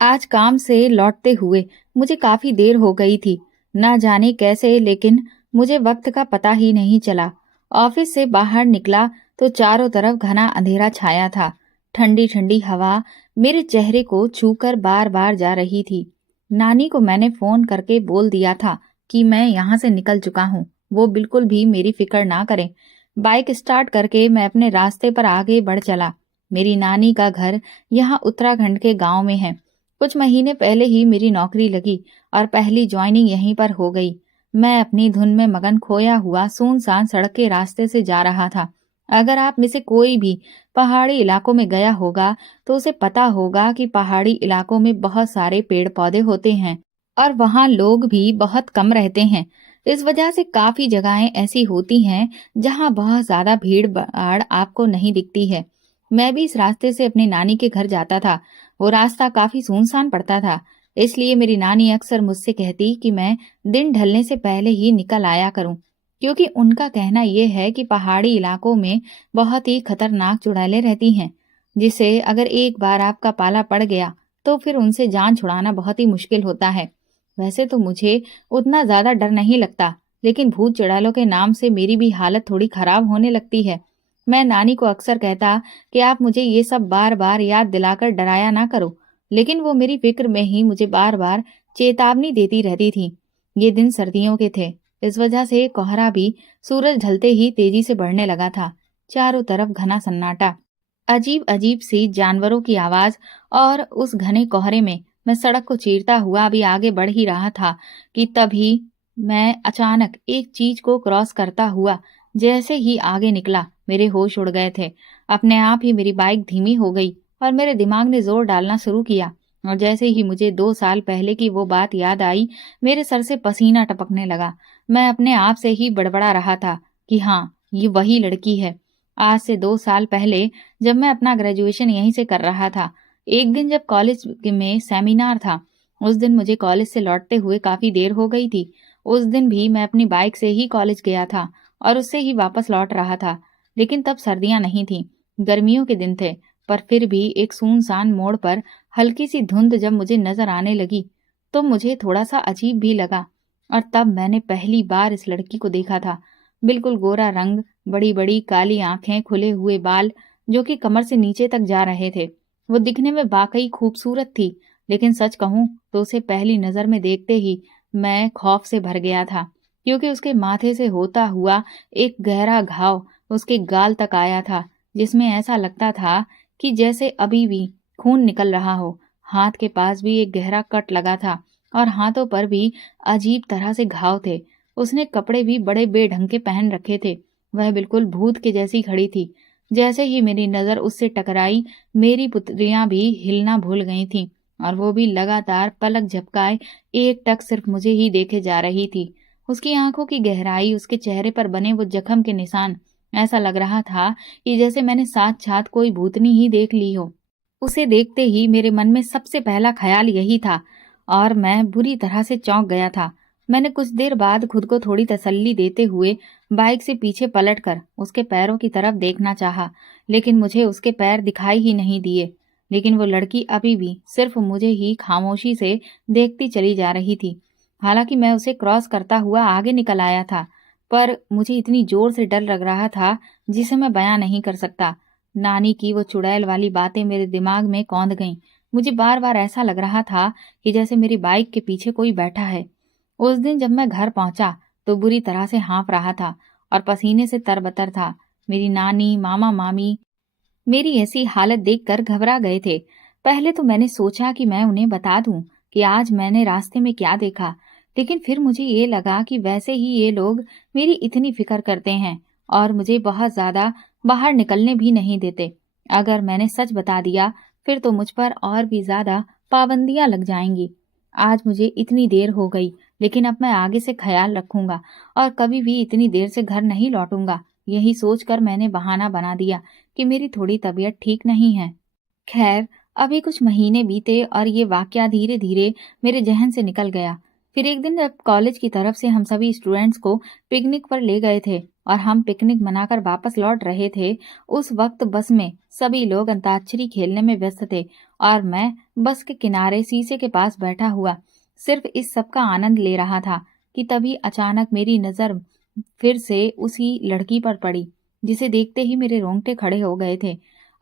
आज काम से लौटते हुए मुझे काफी देर हो गई थी। ना जाने कैसे, लेकिन मुझे वक्त का पता ही नहीं चला। ऑफिस से बाहर निकला तो चारों तरफ घना अंधेरा छाया था। ठंडी ठंडी हवा मेरे चेहरे को छूकर बार बार जा रही थी। नानी को मैंने फोन करके बोल दिया था कि मैं यहाँ से निकल चुका हूँ। वो बिल्कुल भी मेरी फिक्र ना करें। बाइक स्टार्ट करके मैं अपने रास्ते पर आगे बढ़ चला। मेरी नानी का घर यहाँ उत्तराखंड के गांव में है। कुछ महीने पहले ही मेरी नौकरी लगी और पहली ज्वाइनिंग यहीं पर हो गई। मैं अपनी धुन में मगन खोया हुआ सुनसान सड़क के रास्ते से जा रहा था। अगर आप में से कोई भी पहाड़ी इलाकों में गया होगा तो उसे पता होगा कि पहाड़ी इलाकों में बहुत सारे पेड़ पौधे होते हैं और वहाँ लोग भी बहुत कम रहते हैं। इस वजह से काफी जगहें ऐसी होती हैं जहाँ बहुत ज्यादा भीड़ भाड़ आपको नहीं दिखती है। मैं भी इस रास्ते से अपनी नानी के घर जाता था। वो रास्ता काफी सुनसान पड़ता था, इसलिए मेरी नानी अक्सर मुझसे कहती कि मैं दिन ढलने से पहले ही निकल आया करूं, क्योंकि उनका कहना यह है कि पहाड़ी इलाकों में बहुत ही खतरनाक चुड़ैलें रहती हैं, जिसे अगर एक बार आपका पाला पड़ गया तो फिर उनसे जान छुड़ाना बहुत ही मुश्किल होता है। वैसे तो मुझे उतना ज्यादा डर नहीं लगता, लेकिन भूत चुड़ैलों के नाम से मेरी भी हालत थोड़ी खराब होने लगती है। मैं नानी को अक्सर कहता कि आप मुझे ये सब बार बार याद दिलाकर डराया ना करो, लेकिन वो मेरी फिक्र में ही मुझे बार बार चेतावनी देती रहती थी। ये दिन सर्दियों के थे, इस वजह से कोहरा भी सूरज ढलते ही तेजी से बढ़ने लगा था। चारों तरफ घना सन्नाटा, अजीब अजीब सी जानवरों की आवाज, और उस घने कोहरे में मैं सड़क को चीरता हुआ अभी आगे बढ़ ही रहा था कि तभी मैं अचानक एक चीज को क्रॉस करता हुआ जैसे ही आगे निकला, मेरे होश उड़ गए थे। अपने आप ही मेरी बाइक धीमी हो गई और मेरे दिमाग ने जोर डालना शुरू किया। और जैसे ही मुझे 2 साल पहले की वो बात याद आई, मेरे सर से पसीना टपकने लगा। मैं अपने आप से ही बड़बड़ा रहा था कि हाँ, ये वही लड़की है। आज से 2 साल पहले जब मैं अपना ग्रेजुएशन यहीं से कर रहा था, एक दिन जब कॉलेज में सेमिनार था, उस दिन मुझे कॉलेज से लौटते हुए काफी देर हो गई थी। उस दिन भी मैं अपनी बाइक से ही कॉलेज गया था और उससे ही वापस लौट रहा था। लेकिन तब सर्दियां नहीं थीं, गर्मियों के दिन थे। पर फिर भी एक सुनसान मोड़ पर हल्की सी धुंध जब मुझे नजर आने लगी तो मुझे थोड़ा सा अजीब भी लगा। और तब मैंने पहली बार इस लड़की को देखा था। बिल्कुल गोरा रंग, बड़ी बड़ी काली आंखें, खुले हुए बाल जो कि कमर से नीचे तक जा रहे थे। वो दिखने में वाकई खूबसूरत थी, लेकिन सच कहूं तो उसे पहली नजर में देखते ही मैं खौफ से भर गया था, क्योंकि उसके माथे से होता हुआ एक गहरा घाव उसके गाल तक आया था, जिसमें ऐसा लगता था कि जैसे अभी भी खून निकल रहा हो। हाथ के पास भी एक गहरा कट लगा था और हाथों पर भी अजीब तरह से घाव थे। उसने कपड़े भी बड़े बेढंग के पहन रखे थे। वह बिल्कुल भूत के जैसी खड़ी थी। जैसे ही मेरी नजर उससे टकराई, मेरी पुतलियां भी हिलना भूल गई थीं और वो भी लगातार पलक झपकाए एक टक सिर्फ मुझे ही देखे जा रही थी। उसकी आंखों की गहराई, उसके चेहरे पर बने वो जख्म के निशान, ऐसा लग रहा था कि जैसे मैंने साथ साथ कोई भूतनी ही देख ली हो। उसे देखते ही मेरे मन में सबसे पहला ख्याल यही था और मैं बुरी तरह से चौंक गया था। मैंने कुछ देर बाद खुद को थोड़ी तसल्ली देते हुए बाइक से पीछे पलटकर उसके पैरों की तरफ देखना चाहा, लेकिन मुझे उसके पैर दिखाई ही नहीं दिए। लेकिन वो लड़की अभी भी सिर्फ मुझे ही खामोशी से देखती चली जा रही थी। हालांकि मैं उसे क्रॉस करता हुआ आगे निकल आया था, पर मुझे इतनी जोर से डर लग रहा था जिसे मैं बयां नहीं कर सकता। नानी की वो चुड़ैल वाली बातें मेरे दिमाग में कौंध गईं। मुझे बार बार ऐसा लग रहा था कि जैसे मेरी बाइक के पीछे कोई बैठा है। उस दिन जब मैं घर पहुंचा तो बुरी तरह से हाँफ रहा था और पसीने से तरबतर था। मेरी नानी, मामा, मामी मेरी ऐसी हालत देखकर घबरा गए थे। पहले तो मैंने सोचा कि मैं उन्हें बता दूं कि आज मैंने रास्ते में क्या देखा, लेकिन फिर मुझे ये लगा कि वैसे ही ये लोग मेरी इतनी फिक्र करते हैं और मुझे बहुत ज्यादा बाहर निकलने भी नहीं देते। अगर मैंने सच बता दिया फिर तो मुझ पर और भी ज्यादा पाबंदियां लग जाएंगी। आज मुझे इतनी देर हो गई, लेकिन अब मैं आगे से ख्याल रखूंगा और कभी भी इतनी देर से घर नहीं लौटूंगा। यही सोचकर मैंने बहाना बना दिया कि मेरी थोड़ी तबीयत ठीक नहीं है। खैर, अभी कुछ महीने बीते और ये वाकया धीरे धीरे मेरे जहन से निकल गया। फिर एक दिन जब कॉलेज की तरफ से हम सभी स्टूडेंट्स को पिकनिक पर ले गए थे और हम पिकनिक मनाकर वापस लौट रहे थे, उस वक्त बस में सभी लोग अंताक्षरी खेलने में व्यस्त थे और मैं बस के किनारे शीशे के पास बैठा हुआ सिर्फ इस सब का आनंद ले रहा था कि तभी अचानक मेरी नजर फिर से उसी लड़की पर पड़ी, जिसे देखते ही मेरे रोंगटे खड़े हो गए थे।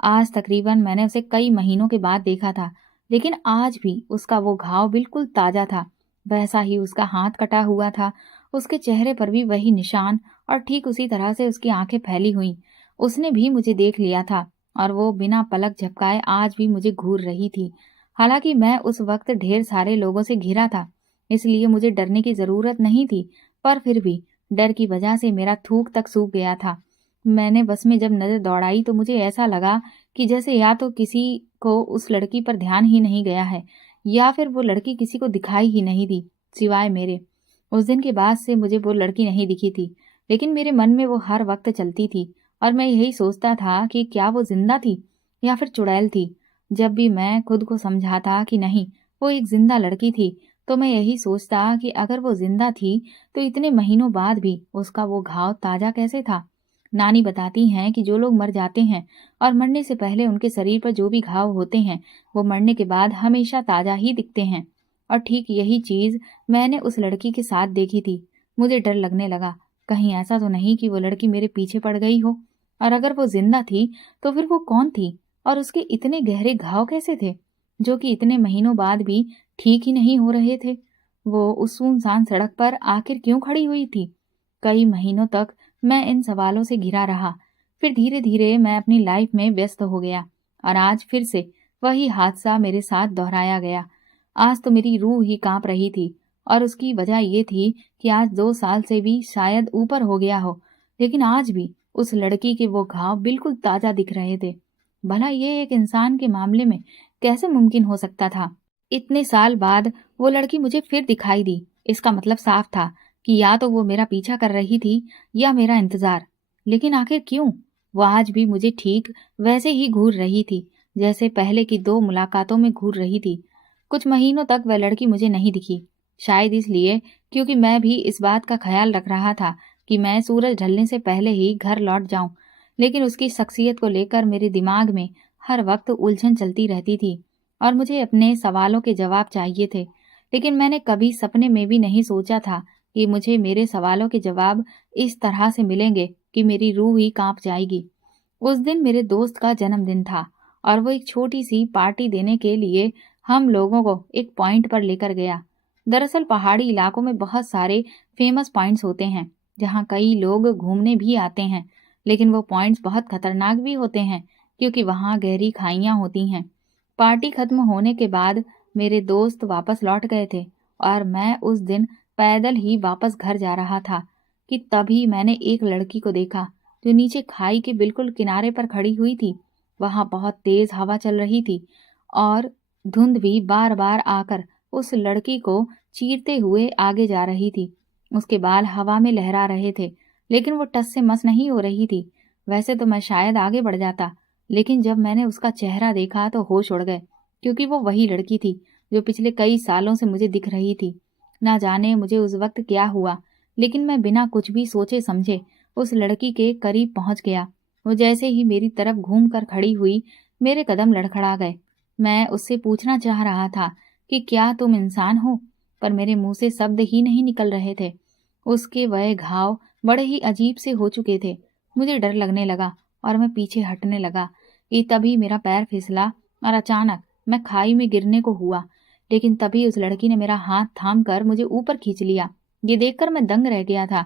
आज तकरीबन मैंने उसे कई महीनों के बाद देखा था, लेकिन आज भी उसका वो घाव बिल्कुल ताजा था। वैसा ही उसका हाथ कटा हुआ था, उसके चेहरे पर भी वही निशान और ठीक उसी तरह से उसकी आंखें फैली हुई। उसने भी मुझे देख लिया था और वो बिना पलक झपकाए आज भी मुझे घूर रही थी। हालांकि मैं उस वक्त ढेर सारे लोगों से घिरा था, इसलिए मुझे डरने की जरूरत नहीं थी, पर फिर भी डर की वजह से मेरा थूक तक सूख गया था। मैंने बस में जब नजर दौड़ाई तो मुझे ऐसा लगा कि जैसे या तो किसी को उस लड़की पर ध्यान ही नहीं गया है या फिर वो लड़की किसी को दिखाई ही नहीं दी सिवाय मेरे। उस दिन के बाद से मुझे वो लड़की नहीं दिखी थी, लेकिन मेरे मन में वो हर वक्त चलती थी और मैं यही सोचता था कि क्या वो जिंदा थी या फिर चुड़ैल थी। जब भी मैं खुद को समझाता कि नहीं, वो एक जिंदा लड़की थी, तो मैं यही सोचता कि अगर वो जिंदा थी तो इतने महीनों बाद भी उसका वो घाव ताजा कैसे था। नानी बताती हैं कि जो लोग मर जाते हैं और मरने से पहले उनके शरीर पर जो भी घाव होते हैं वो मरने के बाद हमेशा ताजा ही दिखते हैं। और ठीक यही चीज मैंने उस लड़की के साथ देखी थी। मुझे डर लगने लगा, कहीं ऐसा तो नहीं कि वो लड़की मेरे पीछे पड़ गई हो, और अगर वो जिंदा थी तो फिर वो कौन थी और उसके इतने गहरे घाव कैसे थे जो कि इतने महीनों बाद भी ठीक ही नहीं हो रहे थे। वो उस सुनसान सड़क पर आखिर क्यों खड़ी हुई थी? कई महीनों तक मैं इन सवालों से घिरा रहा। फिर धीरे धीरे मैं अपनी लाइफ में व्यस्त हो गया और आज फिर से वही हादसा मेरे साथ दोहराया गया। आज तो मेरी रूह ही कांप रही थी और उसकी वजह ये थी कि आज 2 साल से भी शायद ऊपर हो गया हो, लेकिन आज भी उस लड़की के वो घाव बिल्कुल ताजा दिख रहे थे। भला ये एक इंसान के मामले में कैसे मुमकिन हो सकता था? इतने साल बाद वो लड़की मुझे फिर दिखाई दी। इसका मतलब साफ था कि या तो वो मेरा पीछा कर रही थी या मेरा इंतजार। लेकिन आखिर क्यों? वो आज भी मुझे ठीक वैसे ही घूर रही थी जैसे पहले की 2 मुलाकातों में घूर रही थी। कुछ महीनों तक वह लड़की मुझे नहीं दिखी, शायद इसलिए क्योंकि मैं भी इस बात का ख्याल रख रहा था कि मैं सूरज ढलने से पहले ही घर लौट जाऊं। लेकिन उसकी शख्सियत को लेकर मेरे दिमाग में हर वक्त उलझन चलती रहती थी और मुझे अपने सवालों के जवाब चाहिए थे। लेकिन मैंने कभी सपने में भी नहीं सोचा था कि मुझे मेरे सवालों के जवाब इस तरह से मिलेंगे कि मेरी रूह ही कांप जाएगी। उस दिन मेरे दोस्त का जन्मदिन था और वो एक छोटी सी पार्टी देने के लिए हम लोगों को एक पॉइंट पर लेकर गया। दरअसल पहाड़ी इलाकों में बहुत सारे फेमस पॉइंट्स होते हैं जहाँ कई लोग घूमने भी आते हैं, लेकिन वो पॉइंट्स बहुत खतरनाक भी होते हैं क्योंकि वहाँ गहरी खाइयाँ होती हैं। पार्टी खत्म होने के बाद मेरे दोस्त वापस लौट गए थे और मैं उस दिन पैदल ही वापस घर जा रहा था कि तभी मैंने एक लड़की को देखा जो नीचे खाई के बिल्कुल किनारे पर खड़ी हुई थी। वहां बहुत तेज हवा चल रही थी और धुंध भी बार बार आकर उस लड़की को चीरते हुए आगे जा रही थी। उसके बाल हवा में लहरा रहे थे, लेकिन वो टस से मस नहीं हो रही थी। वैसे तो मैं शायद आगे बढ़ जाता, लेकिन जब मैंने उसका चेहरा देखा तो होश उड़ गए, क्योंकि वो वही लड़की थी जो पिछले कई सालों से मुझे दिख रही थी। ना जाने मुझे उस वक्त क्या हुआ, लेकिन मैं बिना कुछ भी सोचे समझे उस लड़की के करीब पहुंच गया। वो जैसे ही मेरी तरफ घूम कर खड़ी हुई, मेरे कदम लड़खड़ा गए। मैं उससे पूछना चाह रहा था कि क्या तुम इंसान हो, पर मेरे मुंह से शब्द ही नहीं निकल रहे थे। उसके वह घाव बड़े ही अजीब से हो चुके थे। मुझे डर लगने लगा और मैं पीछे हटने लगा कि तभी मेरा पैर फिसला और अचानक मैं खाई में गिरने को हुआ। लेकिन तभी उस लड़की ने मेरा हाथ थाम कर मुझे ऊपर खींच लिया। ये देखकर मैं दंग रह गया था।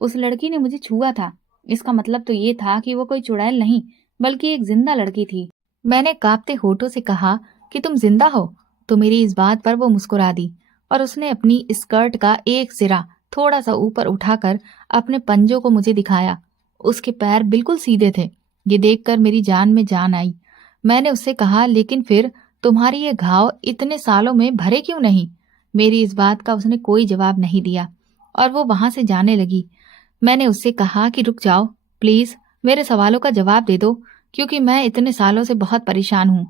उस लड़की ने मुझे छुआ था। इसका मतलब तो ये था कि वो कोई चुड़ैल नहीं बल्कि एक जिंदा लड़की थी। मैंने कांपते होठों से कहा कि तुम जिंदा हो? तो मेरी इस बात पर वो मुस्कुरा दी और उसने अपनी स्कर्ट का एक सिरा थोड़ा सा ऊपर उठाकर अपने पंजों को मुझे दिखाया। उसके पैर बिल्कुल सीधे थे। ये देखकर मेरी जान में जान आई। मैंने उससे कहा, लेकिन फिर तुम्हारी ये घाव इतने सालों में भरे क्यों नहीं? मेरी इस बात का उसने कोई जवाब नहीं दिया और वो वहां से जाने लगी। मैंने उससे कहा कि रुक जाओ प्लीज, मेरे सवालों का जवाब दे दो, क्योंकि मैं इतने सालों से बहुत परेशान हूँ।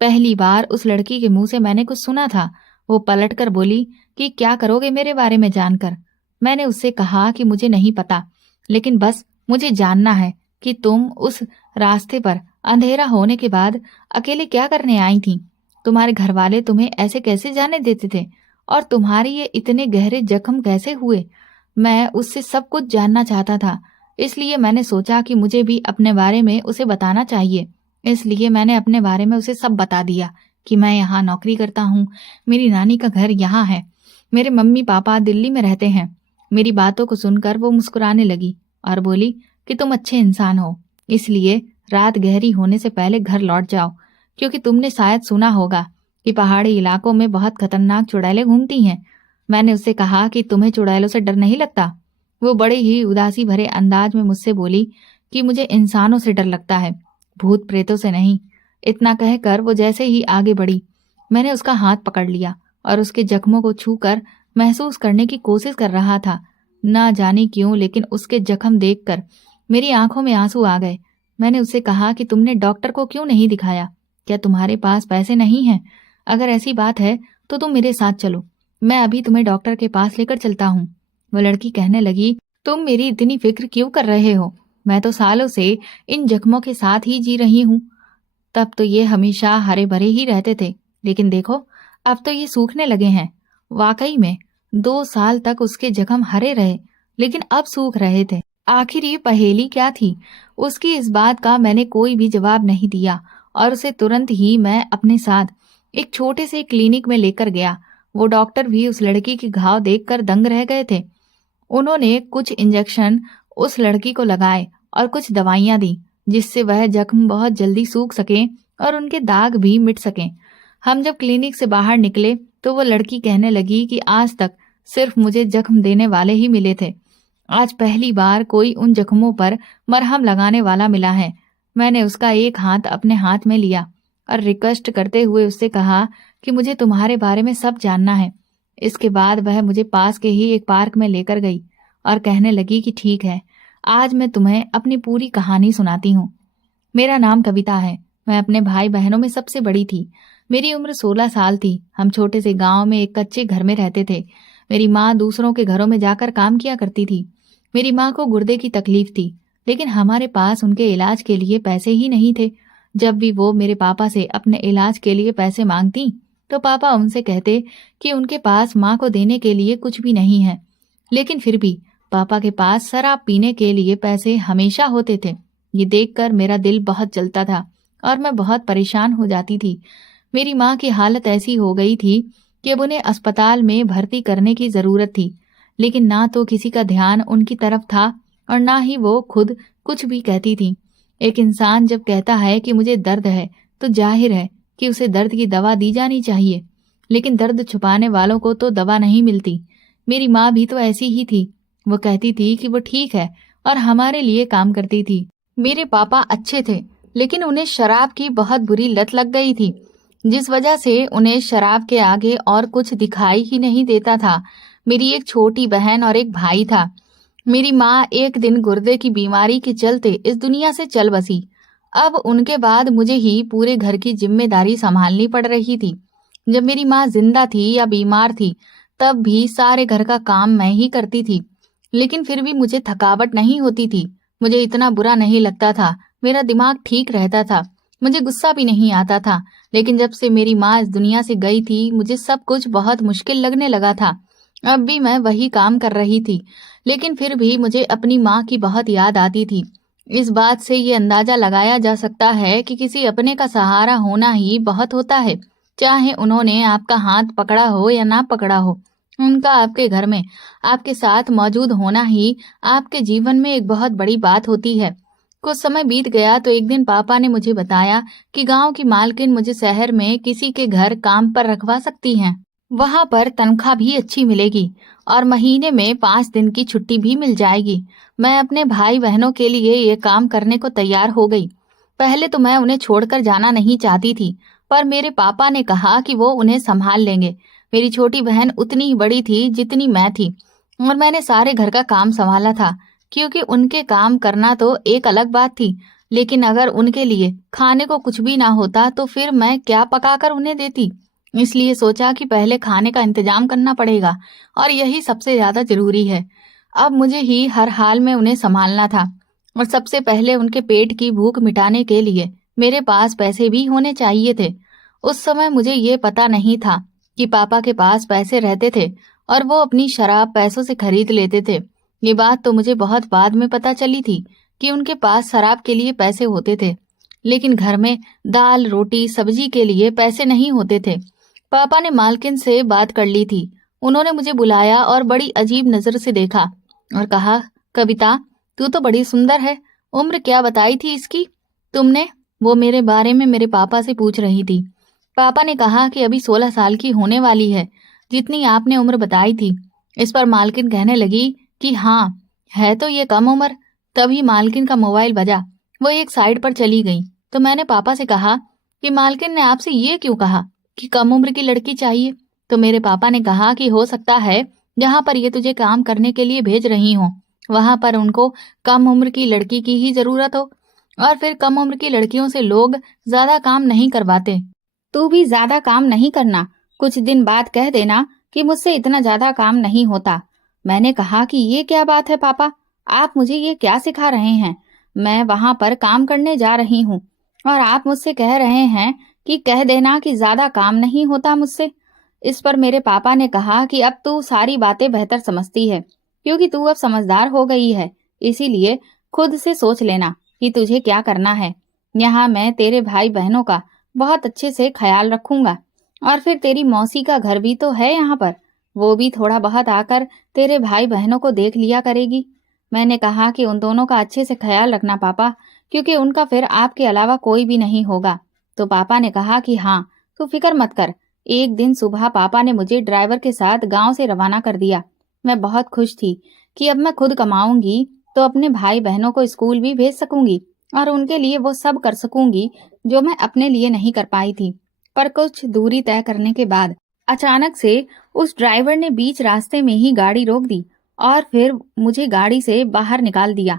पहली बार उस लड़की के मुंह से मैंने कुछ सुना था वो पलटकर बोली कि क्या करोगे मेरे बारे में जानकर। मैंने उससे कहा कि मुझे नहीं पता, लेकिन बस मुझे जानना है कि तुम उस रास्ते पर अंधेरा होने के बाद अकेले क्या करने आई थी। तुम्हारे घर वाले तुम्हें ऐसे कैसे जाने देते थे, और तुम्हारे ये इतने गहरे जख्म कैसे हुए। मैं उससे सब कुछ जानना चाहता था, इसलिए मैंने सोचा कि मुझे भी अपने बारे में उसे बताना चाहिए। इसलिए मैंने अपने बारे में उसे सब बता दिया कि मैं यहाँ नौकरी करता हूँ, मेरी नानी का घर यहाँ है, मेरे मम्मी पापा दिल्ली में रहते हैं। मेरी बातों को सुनकर वो मुस्कुराने लगी और बोली कि तुम अच्छे इंसान हो, इसलिए रात गहरी होने से पहले घर लौट जाओ, क्योंकि तुमने शायद सुना होगा कि पहाड़ी इलाकों में बहुत खतरनाक चुड़ैलें घूमती हैं। मैंने उससे कहा कि तुम्हें चुड़ैलों से डर नहीं लगता। वो बड़े ही उदासी भरे अंदाज में मुझसे बोली कि मुझे इंसानों से डर लगता है, भूत प्रेतों से नहीं। इतना कहकर वो जैसे ही आगे बढ़ी, मैंने उसका हाथ पकड़ लिया और उसके जख्मों को छूकर महसूस करने की कोशिश कर रहा था। ना जाने क्यों, लेकिन उसके जख्म देखकर मेरी आंखों में आंसू आ गए। मैंने उससे कहा कि तुमने डॉक्टर को क्यों नहीं दिखाया? क्या तुम्हारे पास पैसे नहीं हैं? अगर ऐसी बात है तो तुम मेरे साथ चलो, मैं अभी तुम्हें डॉक्टर के पास लेकर चलता हूँ। वो लड़की कहने लगी, तुम मेरी इतनी फिक्र क्यों कर रहे हो? मैं तो सालों से इन जख्मों के साथ ही जी रही हूँ। तब तो ये हमेशा हरे भरे ही रहते थे, लेकिन देखो अब तो ये सूखने लगे हैं। वाकई में 2 साल तक उसके जख्म हरे रहे, लेकिन अब सूख रहे थे। आखिर ये पहेली क्या थी? उसकी इस बात का मैंने कोई भी जवाब नहीं दिया और उसे तुरंत ही मैं अपने साथ एक छोटे से क्लिनिक में लेकर गया। वो डॉक्टर भी उस लड़की के घाव देखकर दंग रह गए थे। उन्होंने कुछ इंजेक्शन उस लड़की को लगाए और कुछ दवाइयां दी, जिससे वह जख्म बहुत जल्दी सूख सके और उनके दाग भी मिट सकें। हम जब क्लिनिक से बाहर निकले तो वो लड़की कहने लगी कि आज तक सिर्फ मुझे जख्म देने वाले ही मिले थे, आज पहली बार कोई उन जख्मों पर मरहम लगाने वाला मिला है। मैंने उसका एक हाथ अपने हाथ में लिया और रिक्वेस्ट करते हुए उससे कहा कि मुझे तुम्हारे बारे में सब जानना है। इसके बाद वह मुझे पास के ही एक पार्क में लेकर गई और कहने लगी कि ठीक है, आज मैं तुम्हें अपनी पूरी कहानी सुनाती हूँ। मेरा नाम कविता है। मैं अपने भाई बहनों में सबसे बड़ी थी। मेरी उम्र 16 साल थी। हम छोटे से गांव में एक कच्चे घर में रहते थे। मेरी माँ दूसरों के घरों में जाकर काम किया करती थी। मेरी माँ को गुर्दे की तकलीफ थी, लेकिन हमारे पास उनके इलाज के लिए पैसे ही नहीं थे। जब भी वो मेरे पापा से अपने इलाज के लिए पैसे मांगती तो पापा उनसे कहते कि उनके पास माँ को देने के लिए कुछ भी नहीं है। लेकिन फिर भी पापा के पास शराब पीने के लिए पैसे हमेशा होते थे। ये देखकर मेरा दिल बहुत जलता था और मैं बहुत परेशान हो जाती थी। मेरी माँ की हालत ऐसी हो गई थी कि अब उन्हें अस्पताल में भर्ती करने की जरूरत थी, लेकिन ना तो किसी का ध्यान उनकी तरफ था और ना ही वो खुद कुछ भी कहती थी। एक इंसान जब कहता है कि मुझे दर्द है तो जाहिर है कि उसे दर्द की दवा दी जानी चाहिए, लेकिन दर्द छुपाने वालों को तो दवा नहीं मिलती। मेरी माँ भी तो ऐसी ही थी। वो कहती थी कि वो ठीक है और हमारे लिए काम करती थी। मेरे पापा अच्छे थे, लेकिन उन्हें शराब की बहुत बुरी लत लग गई थी, जिस वजह से उन्हें शराब के आगे और कुछ दिखाई ही नहीं देता था। मेरी एक छोटी बहन और एक भाई था। मेरी माँ एक दिन गुर्दे की बीमारी के चलते इस दुनिया से चल बसी। अब उनके बाद मुझे ही पूरे घर की जिम्मेदारी संभालनी पड़ रही थी। जब मेरी माँ जिंदा थी या बीमार थी तब भी सारे घर का काम मैं ही करती थी, लेकिन फिर भी मुझे थकावट नहीं होती थी। मुझे इतना बुरा नहीं लगता था, मेरा दिमाग ठीक रहता था, मुझे गुस्सा भी नहीं आता था। लेकिन जब से मेरी माँ इस दुनिया से गई थी मुझे सब कुछ बहुत मुश्किल लगने लगा था। अब भी मैं वही काम कर रही थी, लेकिन फिर भी मुझे अपनी माँ की बहुत याद आती थी। इस बात से ये अंदाजा लगाया जा सकता है कि किसी अपने का सहारा होना ही बहुत होता है, चाहे उन्होंने आपका हाथ पकड़ा हो या ना पकड़ा हो। उनका आपके घर में आपके साथ मौजूद होना ही आपके जीवन में एक बहुत बड़ी बात होती है। कुछ समय बीत गया तो एक दिन पापा ने मुझे बताया कि गांव की मालकिन मुझे शहर में किसी के घर काम पर रखवा सकती हैं। वहां पर तनख्वाह भी अच्छी मिलेगी और महीने में 5 दिन की छुट्टी भी मिल जाएगी। मैं अपने भाई बहनों के लिए ये काम करने को तैयार हो गई। पहले तो मैं उन्हें छोड़कर जाना नहीं चाहती थी, पर मेरे पापा ने कहा कि वो उन्हें संभाल लेंगे। मेरी छोटी बहन उतनी ही बड़ी थी जितनी मैं थी और मैंने सारे घर का काम संभाला था, क्योंकि उनके काम करना तो एक अलग बात थी, लेकिन अगर उनके लिए खाने को कुछ भी ना होता तो फिर मैं क्या पकाकर उन्हें देती। इसलिए सोचा कि पहले खाने का इंतजाम करना पड़ेगा और यही सबसे ज्यादा जरूरी है। अब मुझे ही हर हाल में उन्हें संभालना था और सबसे पहले उनके पेट की भूख मिटाने के लिए मेरे पास पैसे भी होने चाहिए थे। उस समय मुझे ये पता नहीं था कि पापा के पास पैसे रहते थे और वो अपनी शराब पैसों से खरीद लेते थे। ये बात तो मुझे बहुत बाद में पता चली थी कि उनके पास शराब के लिए पैसे होते थे, लेकिन घर में दाल रोटी सब्जी के लिए पैसे नहीं होते थे। पापा ने मालकिन से बात कर ली थी। उन्होंने मुझे बुलाया और बड़ी अजीब नजर से देखा और कहा, कविता, तू तो बड़ी सुंदर है। उम्र क्या बताई थी इसकी तुमने? वो मेरे बारे में मेरे पापा से पूछ रही थी। पापा ने कहा कि अभी 16 साल की होने वाली है, जितनी आपने उम्र बताई थी। इस पर मालकिन कहने लगी कि हाँ, है तो ये कम उम्र। तभी मालकिन का मोबाइल बजा। वो एक साइड पर चली गई तो मैंने पापा से कहा कि मालकिन ने आपसे ये क्यों कहा कि कम उम्र की लड़की चाहिए? तो मेरे पापा ने कहा कि हो सकता है जहाँ पर ये तुझे काम करने के लिए भेज रही हो, वहां पर उनको कम उम्र की लड़की की ही जरूरत हो, और फिर कम उम्र की लड़कियों से लोग ज्यादा काम नहीं करवाते। तू भी ज्यादा काम नहीं करना, कुछ दिन बाद कह देना कि मुझसे इतना ज्यादा काम नहीं होता। मैंने कहा कि ये क्या बात है पापा, आप मुझे ये क्या सिखा रहे हैं? मैं वहां पर काम करने जा रही हूँ और आप मुझसे कह रहे हैं कि कह देना कि ज्यादा काम नहीं होता मुझसे। इस पर मेरे पापा ने कहा कि अब तू सारी बातें बेहतर समझती है, क्योंकि तू अब समझदार हो गई है, इसीलिए खुद से सोच लेना कि तुझे क्या करना है। यहाँ मैं तेरे भाई बहनों का बहुत अच्छे से ख्याल रखूंगा, और फिर तेरी मौसी का घर भी तो है यहाँ पर, वो भी थोड़ा बहुत आकर तेरे भाई बहनों को देख लिया करेगी। मैंने कहा कि उन दोनों का अच्छे से ख्याल रखना पापा, क्योंकि उनका फिर आपके अलावा कोई भी नहीं होगा। तो पापा ने कहा कि हाँ, तू फिक्र मत कर। एक दिन सुबह पापा ने मुझे ड्राइवर के साथ गांव से रवाना कर दिया। मैं बहुत खुश थी कि अब मैं खुद कमाऊंगी तो अपने भाई बहनों को स्कूल भी भेज सकूंगी और उनके लिए वो सब कर सकूंगी जो मैं अपने लिए नहीं कर पाई थी। पर कुछ दूरी तय करने के बाद अचानक से उस ड्राइवर ने बीच रास्ते में ही गाड़ी रोक दी और फिर मुझे गाड़ी से बाहर निकाल दिया।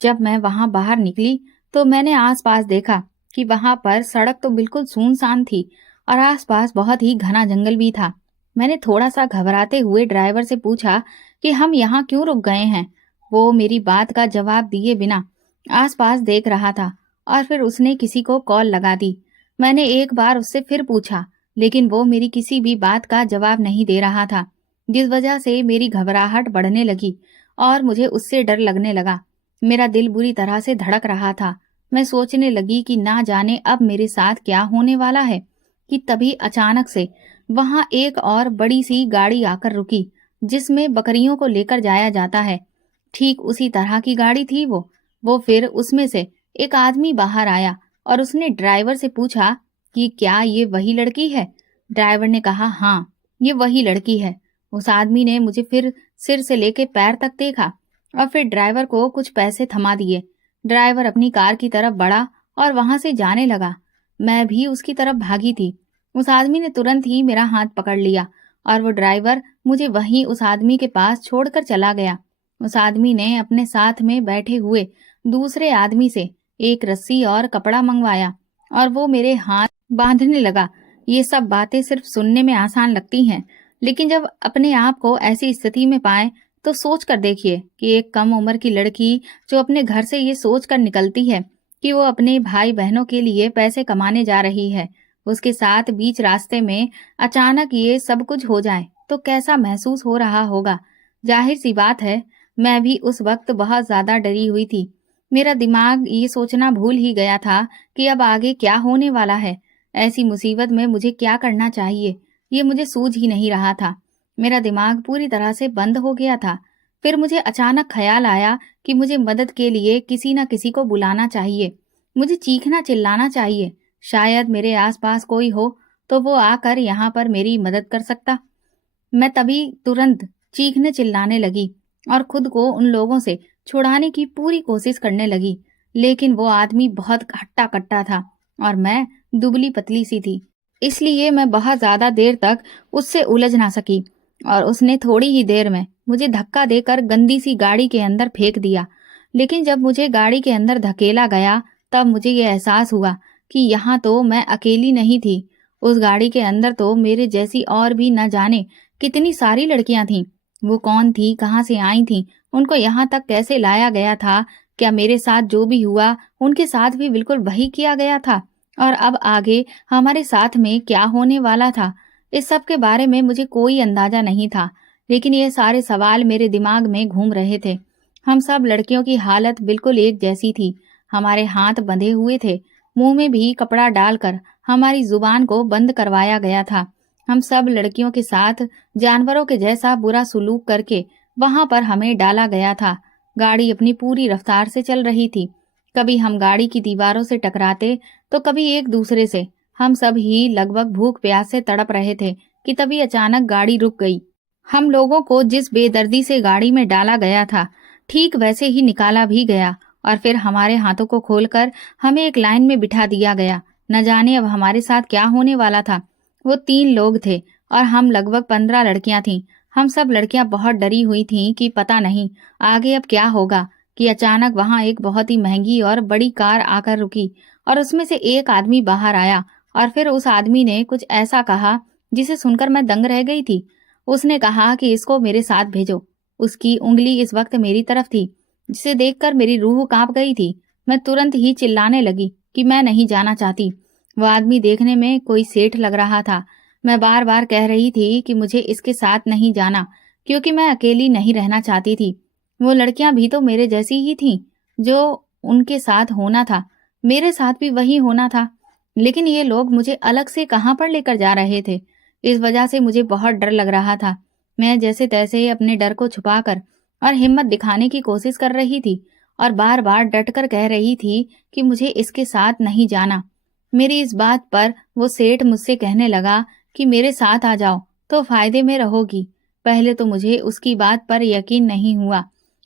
जब मैं वहां बाहर निकली तो मैंने आसपास देखा कि वहां पर सड़क तो बिल्कुल सुनसान थी और आसपास बहुत ही घना जंगल भी था। मैंने थोड़ा सा घबराते हुए ड्राइवर से पूछा कि हम यहाँ क्यों रुक गए हैं। वो मेरी बात का जवाब दिए बिना आसपास देख रहा था और फिर उसने किसी को कॉल लगा दी। मैंने एक बार उससे फिर पूछा, लेकिन वो मेरी किसी भी बात का जवाब नहीं दे रहा था, जिस वजह से मेरी घबराहट बढ़ने लगी और मुझे उससे डर लगने लगा। मेरा दिल बुरी तरह से धड़क रहा था। मैं सोचने लगी कि ना जाने अब मेरे साथ क्या होने वाला है कि तभी अचानक से वहां एक और बड़ी सी गाड़ी आकर रुकी, जिसमें बकरियों को लेकर जाया जाता है। ठीक उसी तरह की गाड़ी थी वो फिर उसमें से एक आदमी बाहर आया और उसने ड्राइवर से पूछा कि क्या ये वही लड़की है? ड्राइवर ने कहा, हाँ, ये वही लड़की है। उस आदमी ने मुझे फिर सिर से लेके पैर तक देखा और फिर ड्राइवर को कुछ पैसे थमा दिए। ड्राइवर अपनी कार की तरफ बढ़ा और वहां से जाने लगा। मैं भी उसकी तरफ भागी थी। उस आदमी ने तुरंत ही मेरा हाथ पकड़ लिया और वो ड्राइवर मुझे वहीं उस आदमी के पास छोड़कर चला गया। उस आदमी ने अपने साथ में बैठे हुए दूसरे आदमी से एक रस्सी और कपड़ा मंगवाया और वो मेरे हाथ बांधने लगा। ये सब बातें सिर्फ सुनने में आसान लगती हैं, लेकिन जब अपने आप को ऐसी स्थिति में पाए तो सोच कर देखिए कि एक कम उम्र की लड़की जो अपने घर से ये सोच कर निकलती है कि वो अपने भाई बहनों के लिए पैसे कमाने जा रही है, उसके साथ बीच रास्ते में अचानक ये सब कुछ हो जाए तो कैसा महसूस हो रहा होगा। जाहिर सी बात है, मैं भी उस वक्त बहुत ज्यादा डरी हुई थी। मेरा दिमाग ये सोचना भूल ही गया था कि अब आगे क्या होने वाला है। ऐसी मुसीबत में मुझे क्या करना चाहिए, ये मुझे सूझ ही नहीं रहा था। मेरा दिमाग पूरी तरह से बंद हो गया था। फिर मुझे अचानक ख्याल आया कि मुझे मदद के लिए किसी न किसी को बुलाना चाहिए। मुझे चीखना चिल्लाना चाहिए। शायद मेरे आसपास कोई हो तो वो आकर यहाँ पर मेरी मदद कर सकता। मैं तभी तुरंत चीखने चिल्लाने लगी और खुद को उन लोगों से छुड़ाने की पूरी कोशिश करने लगी, लेकिन वो आदमी बहुत हट्टा कट्टा था और मैं दुबली पतली सी थी, इसलिए मैं बहुत ज्यादा देर तक उससे उलझ ना सकी और उसने थोड़ी ही देर में मुझे धक्का देकर गंदी सी गाड़ी के अंदर फेंक दिया। लेकिन जब मुझे गाड़ी के अंदर धकेला गया तब मुझे ये एहसास हुआ कि यहाँ तो मैं अकेली नहीं थी। उस गाड़ी के अंदर तो मेरे जैसी और भी न जाने कितनी सारी लड़कियां थीं। वो कौन थी, कहाँ से आई थीं, उनको यहाँ तक कैसे लाया गया था? क्या मेरे साथ जो भी हुआ उनके साथ भी बिल्कुल वही किया गया था? और अब आगे हमारे साथ में क्या होने वाला था, इस सब के बारे में मुझे कोई अंदाजा नहीं था। लेकिन ये सारे सवाल मेरे दिमाग में घूम रहे थे। हम सब लड़कियों की हालत बिल्कुल एक जैसी थी। हमारे हाथ बंधे हुए थे, मुंह में भी कपड़ा डालकर हमारी जुबान को बंद करवाया गया था। हम सब लड़कियों के साथ जानवरों के जैसा बुरा सुलूक करके वहां पर हमें डाला गया था। गाड़ी अपनी पूरी रफ्तार से चल रही थी। कभी हम गाड़ी की दीवारों से टकराते तो कभी एक दूसरे से। हम सब ही लगभग भूख प्यास से तड़प रहे थे कि तभी अचानक गाड़ी रुक गई। हम लोगों को जिस बेदर्दी से गाड़ी में डाला गया था, ठीक वैसे ही निकाला भी गया और फिर हमारे हाथों को खोलकर हमें एक लाइन में बिठा दिया गया। न जाने अब हमारे साथ क्या होने वाला था। वो 3 लोग थे और हम लगभग 15 लड़कियां थीं। हम सब लड़कियां बहुत डरी हुई थीं कि पता नहीं आगे अब क्या होगा, कि अचानक वहां एक बहुत ही महंगी और बड़ी कार आकर रुकी और उसमें से एक आदमी बाहर आया और फिर उस आदमी ने कुछ ऐसा कहा जिसे सुनकर मैं दंग रह गई थी। उसने कहा कि इसको मेरे साथ भेजो। उसकी उंगली इस वक्त मेरी तरफ थी, जिसे देखकर मेरी रूह कांप गई थी। मैं तुरंत ही चिल्लाने लगी कि मैं नहीं जाना चाहती। वो आदमी देखने में कोई सेठ लग रहा था। मैं बार बार कह रही थी कि मुझे इसके साथ नहीं जाना, क्योंकि मैं अकेली नहीं रहना चाहती थी। वो लड़कियां भी तो मेरे जैसी ही थीं, जो उनके साथ होना था मेरे साथ भी वही होना था। लेकिन ये लोग मुझे अलग से कहां पर लेकर जा रहे थे। इस वजह से मुझे बहुत डर लग रहा था। मैं जैसे तैसे अपने डर को छुपाकर और हिम्मत दिखाने की कोशिश कर रही थी और बार बार डटकर कह रही थी कि मुझे इसके साथ नहीं जाना। मेरी इस बात पर वो सेठ मुझसे कहने लगा कि मेरे साथ आ जाओ तो फायदे में रहोगी। पहले तो मुझे उसकी बात पर यकीन नहीं हुआ,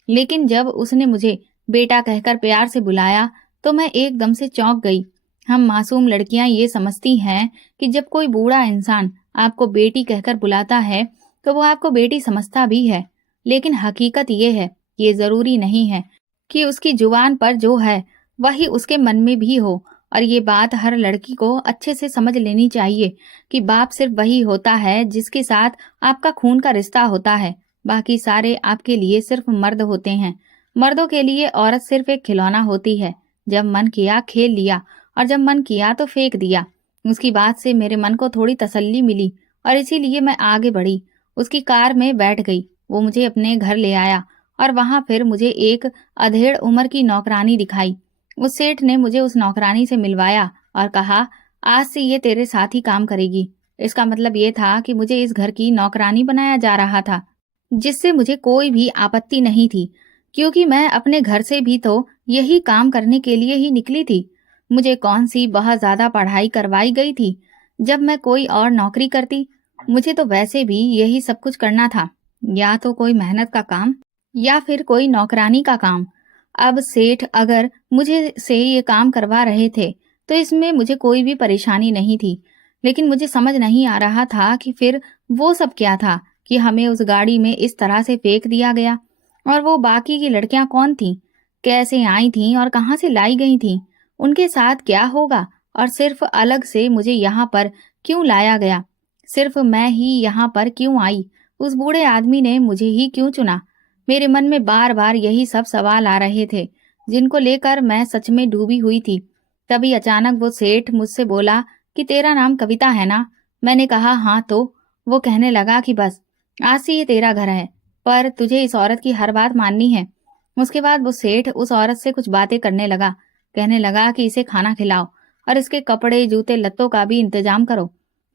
लेकिन जब उसने मुझे बेटा कहकर प्यार से बुलाया तो मैं एकदम से चौंक गई। हम मासूम लड़कियां ये समझती हैं कि जब कोई बूढ़ा इंसान आपको बेटी कहकर बुलाता है तो वो आपको बेटी समझता भी है, लेकिन हकीकत ये है, ये जरूरी नहीं है कि उसकी जुबान पर जो है वही उसके मन में भी हो। और ये बात हर लड़की को अच्छे से समझ लेनी चाहिए कि बाप सिर्फ वही होता है जिसके साथ आपका खून का रिश्ता होता है। बाकी सारे आपके लिए सिर्फ मर्द होते हैं। मर्दों के लिए औरत सिर्फ एक खिलौना होती है। जब मन किया खेल लिया और जब मन किया तो फेंक दिया। उसकी बात से मेरे मन को थोड़ी तसल्ली मिली और इसीलिए मैं आगे बढ़ी। उसकी कार में बैठ गई। वो मुझे अपने घर ले आया और वहां फिर मुझे एक अधेड़ उम्र की नौकरानी दिखाई। उस सेठ ने मुझे उस नौकरानी से मिलवाया और कहा, आज से ये तेरे साथ ही काम करेगी। इसका मतलब ये था कि मुझे इस घर की नौकरानी बनाया जा रहा था, जिससे मुझे कोई भी आपत्ति नहीं थी, क्योंकि मैं अपने घर से भी तो यही काम करने के लिए ही निकली थी। मुझे कौन सी बहुत ज्यादा पढ़ाई करवाई गई थी जब मैं कोई और नौकरी करती। मुझे तो वैसे भी यही सब कुछ करना था, या तो कोई मेहनत का काम या फिर कोई नौकरानी का काम। अब सेठ अगर मुझे से ये काम करवा रहे थे तो इसमें मुझे कोई भी परेशानी नहीं थी, लेकिन मुझे समझ नहीं आ रहा था कि फिर वो सब क्या था कि हमें उस गाड़ी में इस तरह से फेंक दिया गया। और वो बाकी की लड़कियां कौन थीं, कैसे आई थीं और कहाँ से लाई गई थीं, उनके साथ क्या होगा, और सिर्फ अलग से मुझे यहाँ पर क्यों लाया गया, सिर्फ मैं ही यहाँ पर क्यों आई, उस बूढ़े आदमी ने मुझे ही क्यों चुना। मेरे मन में बार बार यही सब सवाल आ रहे थे, जिनको लेकर मैं सच में डूबी हुई थी। तभी अचानक वो सेठ मुझसे बोला कि तेरा नाम कविता है ना? मैंने कहा हाँ। तो वो कहने लगा कि बस आज से ये तेरा घर है, पर तुझे इस औरत की हर बात माननी है। उसके बाद वो सेठ उस औरत से कुछ बातें करने लगा। कहने लगा कि इसे खाना खिलाओ और इसके कपड़े जूते लत्तों का भी इंतजाम करो।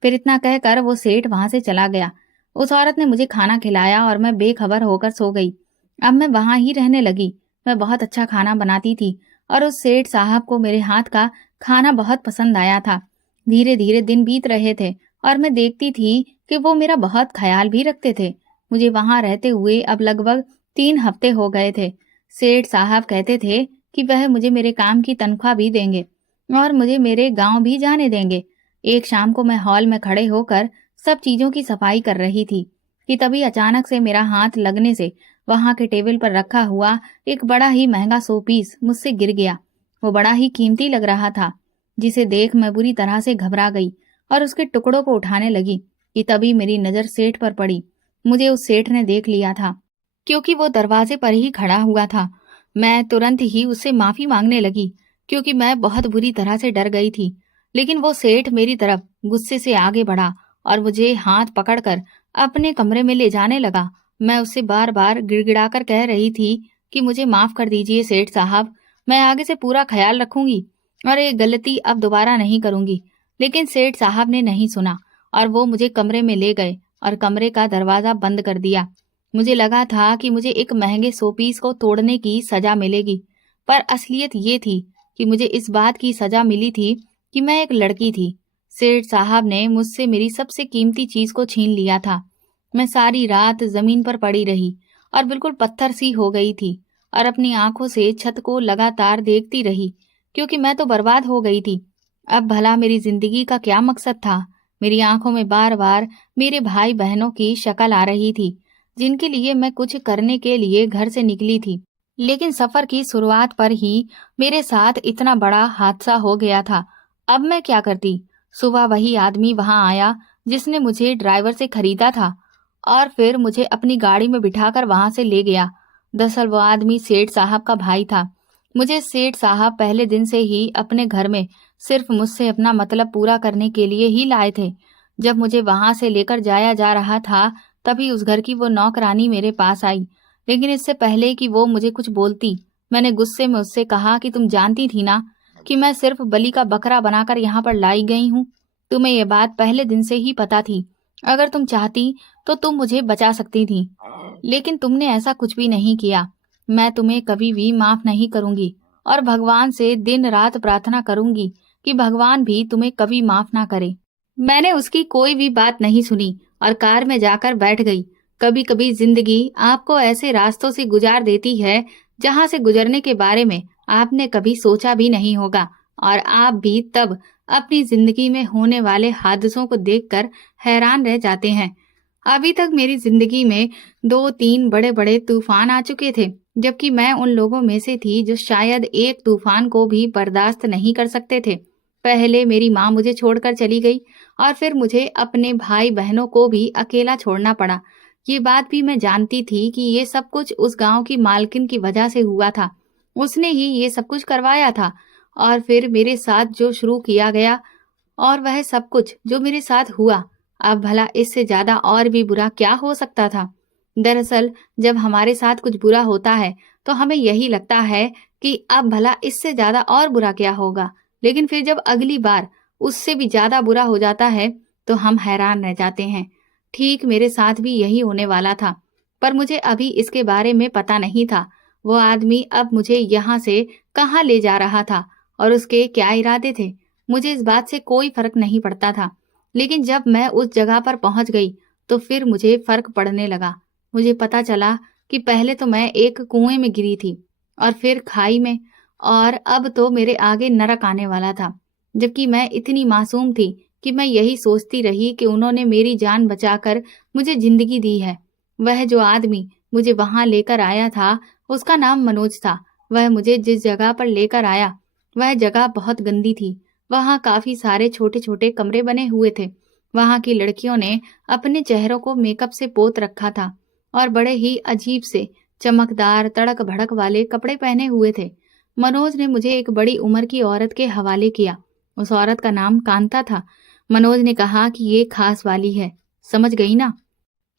फिर इतना कहकर वो सेठ वहां से चला गया। उस औरत ने मुझे खाना खिलाया और मैं बेखबर होकर सो गई। अब मैं वहां ही रहने लगी। मैं बहुत अच्छा खाना बनाती थी और उस सेठ साहब को मेरे हाथ का खाना बहुत पसंद आया था। धीरे धीरे दिन बीत रहे थे और मैं देखती थी कि वो मेरा बहुत ख्याल भी रखते थे। मुझे वहां रहते हुए अब लगभग 3 हफ्ते हो गए थे। सेठ साहब कहते थे कि वह मुझे मेरे काम की तनख्वाह भी देंगे और मुझे मेरे गांव भी जाने देंगे। एक शाम को मैं हॉल में खड़े होकर सब चीजों की सफाई कर रही थी कि तभी अचानक से मेरा हाथ लगने से वहां के टेबल पर रखा हुआ एक बड़ा ही महंगा शोपीस मुझसे गिर गया। वो बड़ा ही कीमती लग रहा था, जिसे देख मैं बुरी तरह से घबरा गई और उसके टुकड़ों को उठाने लगी कि तभी मेरी नजर सेठ पर पड़ी। मुझे उस सेठ ने देख लिया था क्योंकि वो दरवाजे पर ही खड़ा हुआ था। मैं तुरंत ही उससे माफी मांगने लगी क्योंकि मैं बहुत बुरी तरह से डर गई थी। लेकिन वो सेठ मेरी तरफ गुस्से से आगे बढ़ा और मुझे हाथ पकड़कर अपने कमरे में ले जाने लगा। मैं उससे बार बार गिड़गिड़ाकर कह रही थी कि मुझे माफ कर दीजिए सेठ साहब, मैं आगे से पूरा ख्याल रखूंगी और ये गलती अब दोबारा नहीं करूंगी। लेकिन सेठ साहब ने नहीं सुना और वो मुझे कमरे में ले गए और कमरे का दरवाजा बंद कर दिया। मुझे लगा था कि मुझे एक महंगे शोपीस को तोड़ने की सजा मिलेगी, पर असलियत ये थी कि मुझे इस बात की सजा मिली थी कि मैं एक लड़की थी। सेठ साहब ने मुझसे मेरी सबसे कीमती चीज को छीन लिया था। मैं सारी रात जमीन पर पड़ी रही और बिल्कुल पत्थर सी हो गई थी और अपनी आंखों से छत को लगातार देखती रही क्योंकि मैं तो बर्बाद हो गई थी। अब भला मेरी जिंदगी का क्या मकसद था? मेरी आंखों में बार बार मेरे भाई बहनों की शक्ल आ रही थी जिनके लिए मैं कुछ करने के लिए घर से निकली थी। लेकिन सफर की शुरुआत पर ही मेरे साथ इतना बड़ा हादसा हो गया था। अब मैं क्या करती? सुबह वही आदमी वहां आया जिसने मुझे ड्राइवर से खरीदा था और फिर मुझे अपनी गाड़ी में बिठाकर वहां से ले गया। दरअसल वो आदमी सेठ साहब का भाई था। मुझे सेठ साहब पहले दिन से ही अपने घर में सिर्फ मुझसे अपना मतलब पूरा करने के लिए ही लाए थे। जब मुझे वहां से लेकर जाया जा रहा था तभी उस घर की वो नौकरानी मेरे पास आई। लेकिन इससे पहले कि वो मुझे कुछ बोलती, मैंने गुस्से में उससे कहा कि तुम जानती थी ना कि मैं सिर्फ बलि का बकरा बनाकर यहाँ पर लाई गई हूँ। तुम्हें ये बात पहले दिन से ही पता थी। अगर तुम चाहती तो तुम मुझे बचा सकती थी, लेकिन तुमने ऐसा कुछ भी नहीं किया। मैं तुम्हें कभी भी माफ नहीं करूंगी और भगवान से दिन रात प्रार्थना करूंगी कि भगवान भी तुम्हें कभी माफ ना करे। मैंने उसकी कोई भी बात नहीं सुनी और कार में जाकर बैठ गई। कभी कभी जिंदगी आपको ऐसे रास्तों से गुजार देती है जहां से गुजरने के बारे में आपने कभी सोचा भी नहीं होगा और आप भी तब अपनी जिंदगी में होने वाले हादसों को देखकर हैरान रह जाते हैं। अभी तक मेरी जिंदगी में 2-3 बड़े बड़े तूफान आ चुके थे, जबकि मैं उन लोगों में से थी जो शायद एक तूफान को भी बर्दाश्त नहीं कर सकते थे। पहले मेरी माँ मुझे छोड़कर चली गई और फिर मुझे अपने भाई बहनों को भी अकेला छोड़ना पड़ा। ये बात भी मैं जानती थी कि ये सब कुछ उस गांव की मालकिन की वजह से हुआ था। उसने ही ये सब कुछ करवाया था और फिर मेरे साथ जो शुरू किया गया और वह सब कुछ जो मेरे साथ हुआ, अब भला इससे ज्यादा और भी बुरा क्या हो सकता था? दरअसल जब हमारे साथ कुछ बुरा होता है तो हमें यही लगता है कि अब भला इससे ज्यादा और बुरा क्या होगा, लेकिन फिर जब अगली बार उससे भी ज्यादा बुरा हो जाता है तो हम हैरान रह जाते हैं। ठीक मेरे साथ भी यही होने वाला था, पर मुझे अभी इसके बारे में पता नहीं था। वो आदमी अब मुझे यहाँ से कहाँ ले जा रहा था और उसके क्या इरादे थे, मुझे इस बात से कोई फर्क नहीं पड़ता था। लेकिन जब मैं उस जगह पर पहुंच गई तो फिर मुझे फर्क पड़ने लगा। मुझे पता चला कि पहले तो मैं एक कुएं में गिरी थी और फिर खाई में, और अब तो मेरे आगे नरक आने वाला था। जबकि मैं इतनी मासूम थी कि मैं यही सोचती रही कि उन्होंने मेरी जान बचाकर मुझे जिंदगी दी है। वह जो आदमी मुझे वहां लेकर आया था उसका नाम मनोज था। वह मुझे जिस जगह पर लेकर आया वह जगह बहुत गंदी थी। वहां काफी सारे छोटे छोटे कमरे बने हुए थे। वहां की लड़कियों ने अपने चेहरों को मेकअप से पोत रखा था और बड़े ही अजीब से चमकदार तड़क भड़क वाले कपड़े पहने हुए थे। मनोज ने मुझे एक बड़ी उम्र की औरत के हवाले किया। उस औरत का नाम कांता था। मनोज ने कहा कि ये खास वाली है, समझ गई ना?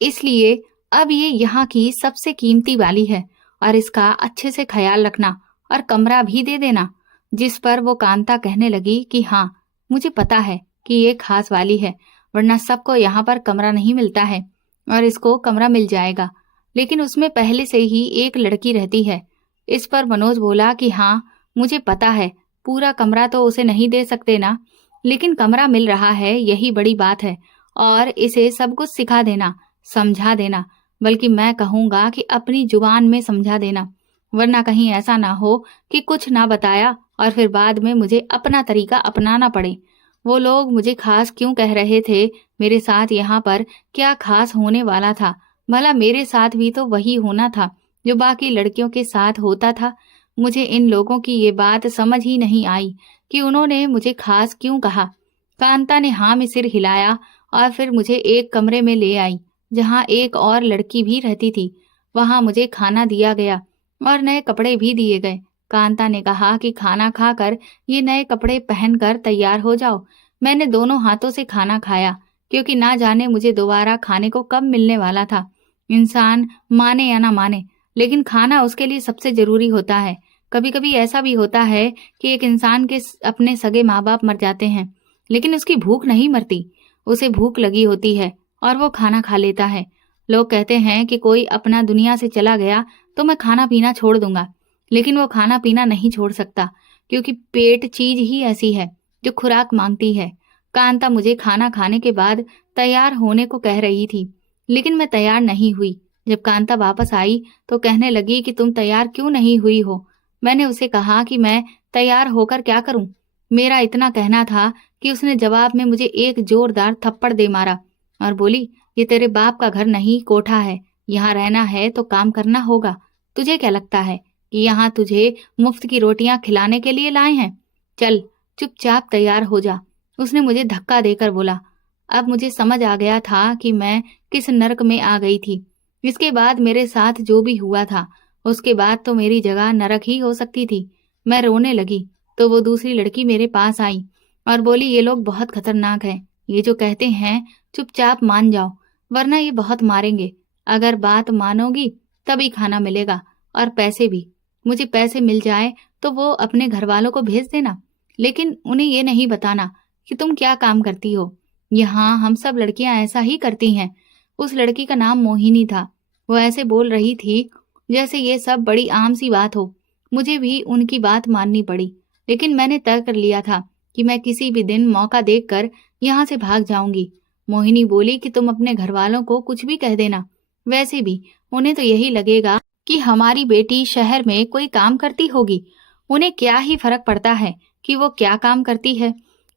इसलिए अब ये यहाँ की सबसे कीमती वाली है और इसका अच्छे से ख्याल रखना और कमरा भी दे देना। जिस पर वो कांता कहने लगी कि हाँ, मुझे पता है कि ये खास वाली है, वरना सबको यहाँ पर कमरा नहीं मिलता है और इसको कमरा मिल जाएगा, लेकिन उसमें पहले से ही एक लड़की रहती है। इस पर मनोज बोला कि हाँ, मुझे पता है, पूरा कमरा तो उसे नहीं दे सकते ना, लेकिन कमरा मिल रहा है यही बड़ी बात है। और इसे सब कुछ सिखा देना, समझा देना, बल्कि मैं कहूँगा कि अपनी जुबान में समझा देना, वरना कहीं ऐसा ना हो कि कुछ ना बताया और फिर बाद में मुझे अपना तरीका अपनाना पड़े। वो लोग मुझे खास क्यों कह रहे थे? मेरे साथ यहाँ पर क्या खास होने वाला था? भला मेरे साथ भी तो वही होना था जो बाकी लड़कियों के साथ होता था। मुझे इन लोगों की ये बात समझ ही नहीं आई कि उन्होंने मुझे खास क्यों कहा। कांता ने हाँ में सिर हिलाया और फिर मुझे एक कमरे में ले आई जहाँ एक और लड़की भी रहती थी। वहां मुझे खाना दिया गया और नए कपड़े भी दिए गए। कांता ने कहा कि खाना खाकर ये नए कपड़े पहनकर तैयार हो जाओ। मैंने दोनों हाथों से खाना खाया क्योंकि ना जाने मुझे दोबारा खाने को कब मिलने वाला था। इंसान माने या ना माने, लेकिन खाना उसके लिए सबसे जरूरी होता है। कभी कभी ऐसा भी होता है कि एक इंसान के अपने सगे माँ बाप मर जाते हैं, लेकिन उसकी भूख नहीं मरती। उसे भूख लगी होती है और वो खाना खा लेता है। लोग कहते हैं कि कोई अपना दुनिया से चला गया तो मैं खाना पीना छोड़ दूंगा, लेकिन वो खाना पीना नहीं छोड़ सकता क्योंकि पेट चीज ही ऐसी है जो खुराक मांगती है। कांता मुझे खाना खाने के बाद तैयार होने को कह रही थी, लेकिन मैं तैयार नहीं हुई। जब कांता वापस आई तो कहने लगी कि तुम तैयार क्यों नहीं हुई हो। मैंने उसे कहा कि मैं तैयार होकर क्या करूं। मेरा इतना कहना था कि उसने जवाब में मुझे एक जोरदार थप्पड़ दे मारा और बोली, ये तेरे बाप का घर नहीं कोठा है, यहाँ रहना है तो काम करना होगा। तुझे क्या लगता है कि यहाँ तुझे मुफ्त की रोटियां खिलाने के लिए लाए हैं? चल चुपचाप तैयार हो जा। उसने मुझे धक्का देकर बोला। अब मुझे समझ आ गया था कि मैं किस नरक में आ गई थी। इसके बाद मेरे साथ जो भी हुआ था, उसके बाद तो मेरी जगह नरक ही हो सकती थी। मैं रोने लगी तो वो दूसरी लड़की मेरे पास आई और बोली, ये लोग बहुत खतरनाक हैं। ये जो कहते हैं चुपचाप मान जाओ, वरना ये बहुत मारेंगे। अगर बात मानोगी तभी खाना मिलेगा और पैसे भी। मुझे पैसे मिल जाए तो वो अपने घर वालों को भेज देना, लेकिन उन्हें ये नहीं बताना कि तुम क्या काम करती हो। यहाँ हम सब लड़कियां ऐसा ही करती हैं। उस लड़की का नाम मोहिनी था। वो ऐसे बोल रही थी जैसे ये सब बड़ी आम सी बात हो। मुझे भी उनकी बात माननी पड़ी, लेकिन मैंने तय कर लिया था कि मैं किसी भी दिन मौका देखकर यहाँ से भाग जाऊंगी। मोहिनी बोली कि तुम अपने घर वालों को कुछ भी कह देना, वैसे भी उन्हें तो यही लगेगा कि हमारी बेटी शहर में कोई काम करती होगी। उन्हें क्या ही फर्क पड़ता है कि वो क्या काम करती है।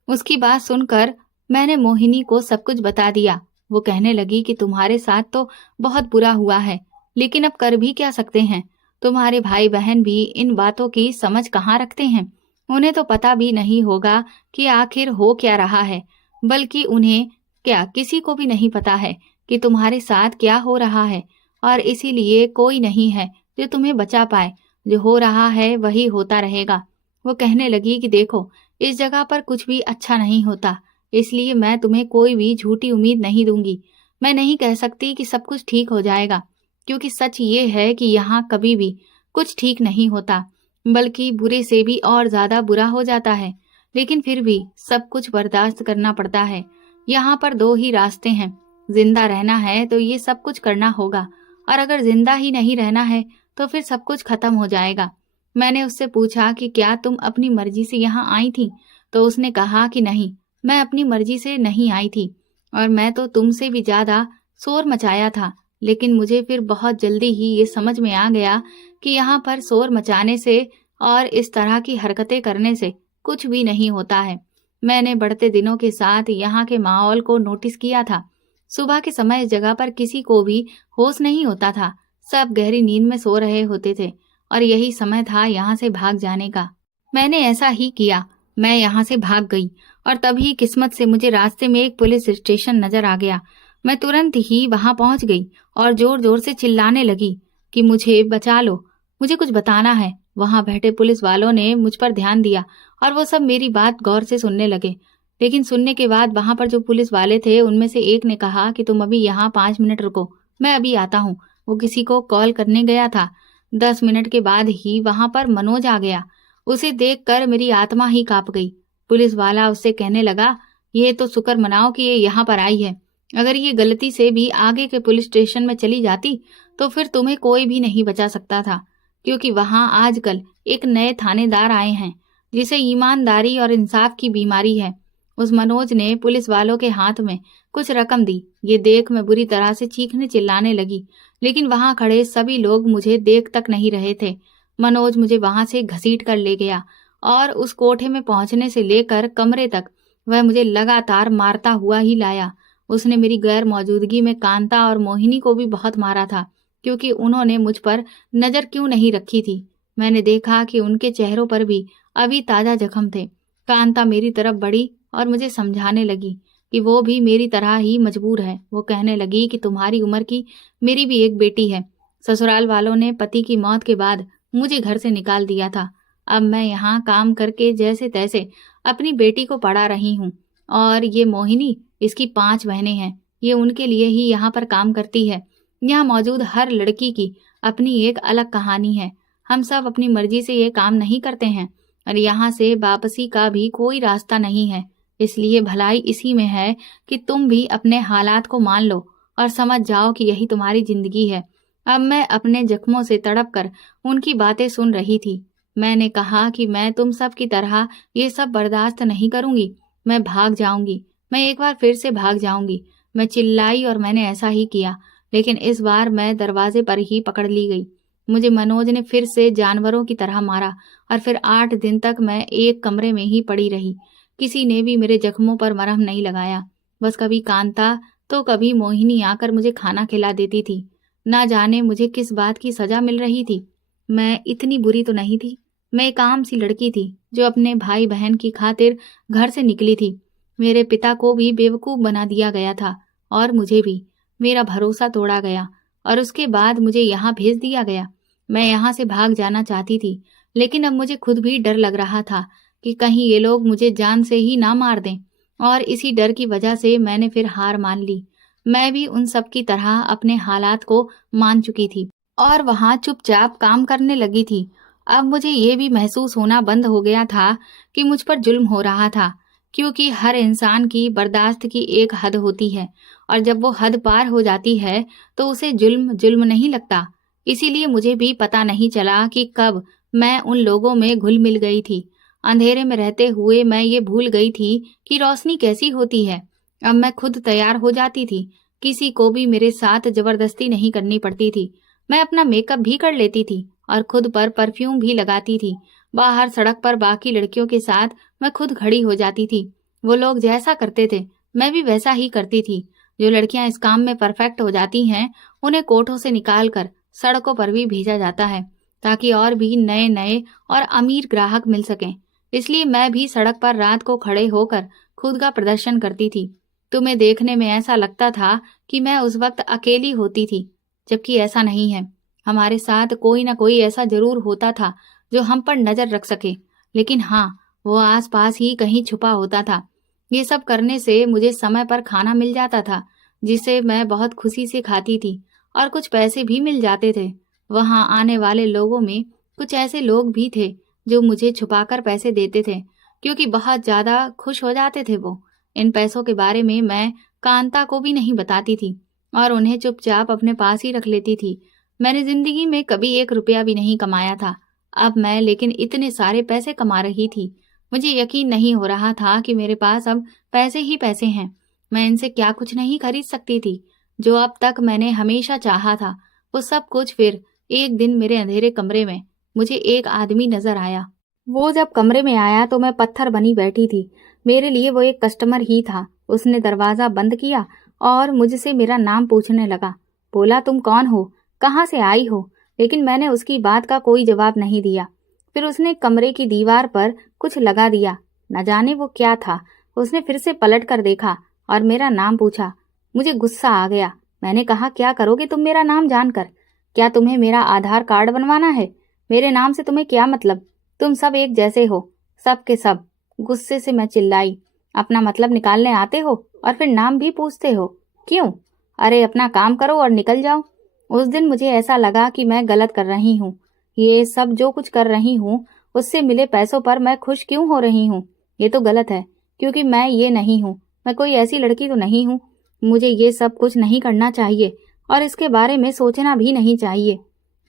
उसकी बात सुनकर मैंने मोहिनी को सब कुछ बता दिया। वो कहने लगी कि तुम्हारे साथ तो बहुत बुरा हुआ है, लेकिन अब कर भी क्या सकते हैं। तुम्हारे भाई बहन भी इन बातों की समझ कहाँ रखते हैं। उन्हें तो पता भी नहीं होगा कि आखिर हो क्या रहा है, बल्कि उन्हें क्या किसी को भी नहीं पता है कि तुम्हारे साथ क्या हो रहा है। और इसीलिए कोई नहीं है जो तुम्हें बचा पाए। जो हो रहा है वही होता रहेगा। वो कहने लगी कि देखो, इस जगह पर कुछ भी अच्छा नहीं होता, इसलिए मैं तुम्हें कोई भी झूठी उम्मीद नहीं दूंगी। मैं नहीं कह सकती कि सब कुछ ठीक हो जाएगा, क्योंकि सच ये है कि यहाँ कभी भी कुछ ठीक नहीं होता, बल्कि बुरे से भी और ज्यादा बुरा हो जाता है। लेकिन फिर भी सब कुछ बर्दाश्त करना पड़ता है। यहाँ पर दो ही रास्ते हैं, जिंदा रहना है तो ये सब कुछ करना होगा, और अगर जिंदा ही नहीं रहना है तो फिर सब कुछ खत्म हो जाएगा। मैंने उससे पूछा कि क्या तुम अपनी मर्जी से यहाँ आई थी, तो उसने कहा कि नहीं, मैं अपनी मर्जी से नहीं आई थी, और मैं तो तुमसे भी ज्यादा शोर मचाया था। लेकिन मुझे फिर बहुत जल्दी ही ये समझ में आ गया कि यहाँ पर शोर मचाने से और इस तरह की हरकतें करने से कुछ भी नहीं होता है। मैंने बढ़ते दिनों के साथ यहाँ के माहौल को नोटिस किया था। सुबह के समय इस जगह पर किसी को भी होश नहीं होता था। सब गहरी नींद में सो रहे होते थे और यही समय था यहाँ से भाग जाने का। मैंने ऐसा ही किया। मैं यहाँ से भाग गई और तभी किस्मत से मुझे रास्ते में एक पुलिस स्टेशन नजर आ गया। मैं तुरंत ही वहां पहुंच गई और जोर जोर से चिल्लाने लगी कि मुझे बचा लो, मुझे कुछ बताना है। वहां बैठे पुलिस वालों ने मुझ पर ध्यान दिया और वो सब मेरी बात गौर से सुनने लगे। लेकिन सुनने के बाद वहां पर जो पुलिस वाले थे उनमें से एक ने कहा कि तुम अभी यहाँ 5 मिनट रुको, मैं अभी आता हूँ। वो किसी को कॉल करने गया था। 10 मिनट के बाद ही वहां पर मनोज आ गया। उसे देखकर मेरी आत्मा ही कांप गई। पुलिस वाला उससे कहने लगा, ये तो शुक्र मनाओ कि ये यहाँ पर आई है। अगर ये गलती से भी आगे के पुलिस स्टेशन में चली जाती तो फिर तुम्हें कोई भी नहीं बचा सकता था, क्योंकि वहां आजकल एक नए थानेदार आए हैं जिसे ईमानदारी और इंसाफ की बीमारी है। उस मनोज ने पुलिस वालों के हाथ में कुछ रकम दी। ये देख मैं बुरी तरह से चीखने चिल्लाने लगी, लेकिन वहां खड़े सभी लोग मुझे देख तक नहीं रहे थे। मनोज मुझे वहां से घसीट कर ले गया और उस कोठे में पहुंचने से लेकर कमरे तक वह मुझे लगातार मारता हुआ ही लाया। उसने मेरी गैर मौजूदगी में कांता और मोहिनी को भी बहुत मारा था, क्योंकि उन्होंने मुझ पर नजर क्यों नहीं रखी थी। मैंने देखा कि उनके चेहरों पर भी अभी ताजा जख्म थे। कांता मेरी तरफ बढ़ी और मुझे समझाने लगी कि वो भी मेरी तरह ही मजबूर है। वो कहने लगी कि तुम्हारी उम्र की मेरी भी एक बेटी है। ससुराल वालों ने पति की मौत के बाद मुझे घर से निकाल दिया था। अब मैं यहाँ काम करके जैसे तैसे अपनी बेटी को पढ़ा रही हूँ। और ये मोहिनी, इसकी 5 बहनें हैं। ये उनके लिए ही यहाँ पर काम करती है। यहाँ मौजूद हर लड़की की अपनी एक अलग कहानी है। हम सब अपनी मर्जी से ये काम नहीं करते हैं और यहाँ से वापसी का भी कोई रास्ता नहीं है। इसलिए भलाई इसी में है कि तुम भी अपने हालात को मान लो और समझ जाओ कि यही तुम्हारी जिंदगी है। अब मैं अपने जख्मों से तड़प कर उनकी बातें सुन रही थी। मैंने कहा कि मैं तुम सब की तरह ये सब बर्दाश्त नहीं करूंगी। मैं भाग जाऊंगी। मैं एक बार फिर से भाग जाऊंगी। मैं चिल्लाई और मैंने ऐसा ही किया, लेकिन इस बार मैं दरवाजे पर ही पकड़ ली गई। मुझे मनोज ने फिर से जानवरों की तरह मारा और फिर 8 दिन तक मैं एक कमरे में ही पड़ी रही। किसी ने भी मेरे जख्मों पर मरहम नहीं लगाया। बस कभी कांता तो कभी मोहिनी आकर मुझे खाना खिला देती थी। ना जाने मुझे किस बात की सजा मिल रही थी। मैं इतनी बुरी तो नहीं थी। मैं एक आम सी लड़की थी जो अपने भाई बहन की खातिर घर से निकली थी। मेरे पिता को भी बेवकूफ बना दिया गया था और मुझे भी। मेरा भरोसा तोड़ा गया और उसके बाद मुझे यहाँ भेज दिया गया। मैं यहाँ से भाग जाना चाहती थी, लेकिन अब मुझे खुद भी डर लग रहा था कि कहीं ये लोग मुझे जान से ही ना मार दें। और इसी डर की वजह से मैंने फिर हार मान ली। मैं भी उन सब की तरह अपने हालात को मान चुकी थी और वहां चुपचाप काम करने लगी थी। अब मुझे ये भी महसूस होना बंद हो गया था कि मुझ पर जुल्म हो रहा था, क्योंकि हर इंसान की बर्दाश्त की एक हद होती है और जब वो हद पार हो जाती है तो उसे जुल्म जुल्म नहीं लगता। इसीलिए मुझे भी पता नहीं चला कि कब मैं उन लोगों में घुल मिल गई थी। अंधेरे में रहते हुए मैं ये भूल गई थी कि रोशनी कैसी होती है। अब मैं खुद तैयार हो जाती थी। किसी को भी मेरे साथ जबरदस्ती नहीं करनी पड़ती थी। मैं अपना मेकअप भी कर लेती थी और खुद पर परफ्यूम भी लगाती थी। बाहर सड़क पर बाकी लड़कियों के साथ मैं खुद खड़ी हो जाती थी। वो लोग जैसा करते थे मैं भी वैसा ही करती थी। जो लड़कियां इस काम में परफेक्ट हो जाती हैं उन्हें कोठों से निकाल कर सड़कों पर भी भेजा जाता है ताकि और भी नए नए और अमीर ग्राहक मिल सकें। इसलिए मैं भी सड़क पर रात को खड़े होकर खुद का प्रदर्शन करती थी। तुम्हें देखने में ऐसा लगता था कि मैं उस वक्त अकेली होती थी, जबकि ऐसा नहीं है। हमारे साथ कोई ना कोई ऐसा जरूर होता था जो हम पर नजर रख सके, लेकिन हाँ, वो आस पास ही कहीं छुपा होता था। ये सब करने से मुझे समय पर खाना मिल जाता था, जिसे मैं बहुत खुशी से खाती थी और कुछ पैसे भी मिल जाते थे। वहां आने वाले लोगों में कुछ ऐसे लोग भी थे जो मुझे छुपाकर पैसे देते थे, क्योंकि बहुत ज्यादा खुश हो जाते थे वो। इन पैसों के बारे में मैं कांता को भी नहीं बताती थी और उन्हें चुपचाप अपने पास ही रख लेती थी। मैंने जिंदगी में कभी 1 रुपया भी नहीं कमाया था। अब मैं लेकिन इतने सारे पैसे कमा रही थी। मुझे यकीन नहीं हो रहा था कि मेरे पास अब पैसे ही पैसे हैं। मैं इनसे क्या कुछ नहीं खरीद सकती थी। जो अब तक मैंने हमेशा चाहा था वो सब कुछ फिर एक दिन मेरे अंधेरे कमरे में मुझे एक आदमी नजर आया। वो जब कमरे में आया तो मैं पत्थर बनी बैठी थी। मेरे लिए वो एक कस्टमर ही था। उसने दरवाजा बंद किया और मुझसे मेरा नाम पूछने लगा। बोला, तुम कौन हो, कहाँ से आई हो? लेकिन मैंने उसकी बात का कोई जवाब नहीं दिया। फिर उसने कमरे की दीवार पर कुछ लगा दिया। न जाने वो क्या था। उसने फिर से पलट कर देखा और मेरा नाम पूछा। मुझे गुस्सा आ गया। मैंने कहा, क्या करोगे तुम मेरा नाम जानकर? क्या तुम्हें मेरा आधार कार्ड बनवाना है? मेरे नाम से तुम्हें क्या मतलब? तुम सब एक जैसे हो, सब के सब। गुस्से से मैं चिल्लाई। अपना मतलब निकालने आते हो और फिर नाम भी पूछते हो, क्यों? अरे अपना काम करो और निकल जाओ। उस दिन मुझे ऐसा लगा कि मैं गलत कर रही हूँ। ये सब जो कुछ कर रही हूँ उससे मिले पैसों पर मैं खुश क्यों हो रही हूँ? ये तो गलत है, क्योंकि मैं ये नहीं हूँ। मैं कोई ऐसी लड़की तो नहीं हूँ। मुझे ये सब कुछ नहीं करना चाहिए और इसके बारे में सोचना भी नहीं चाहिए।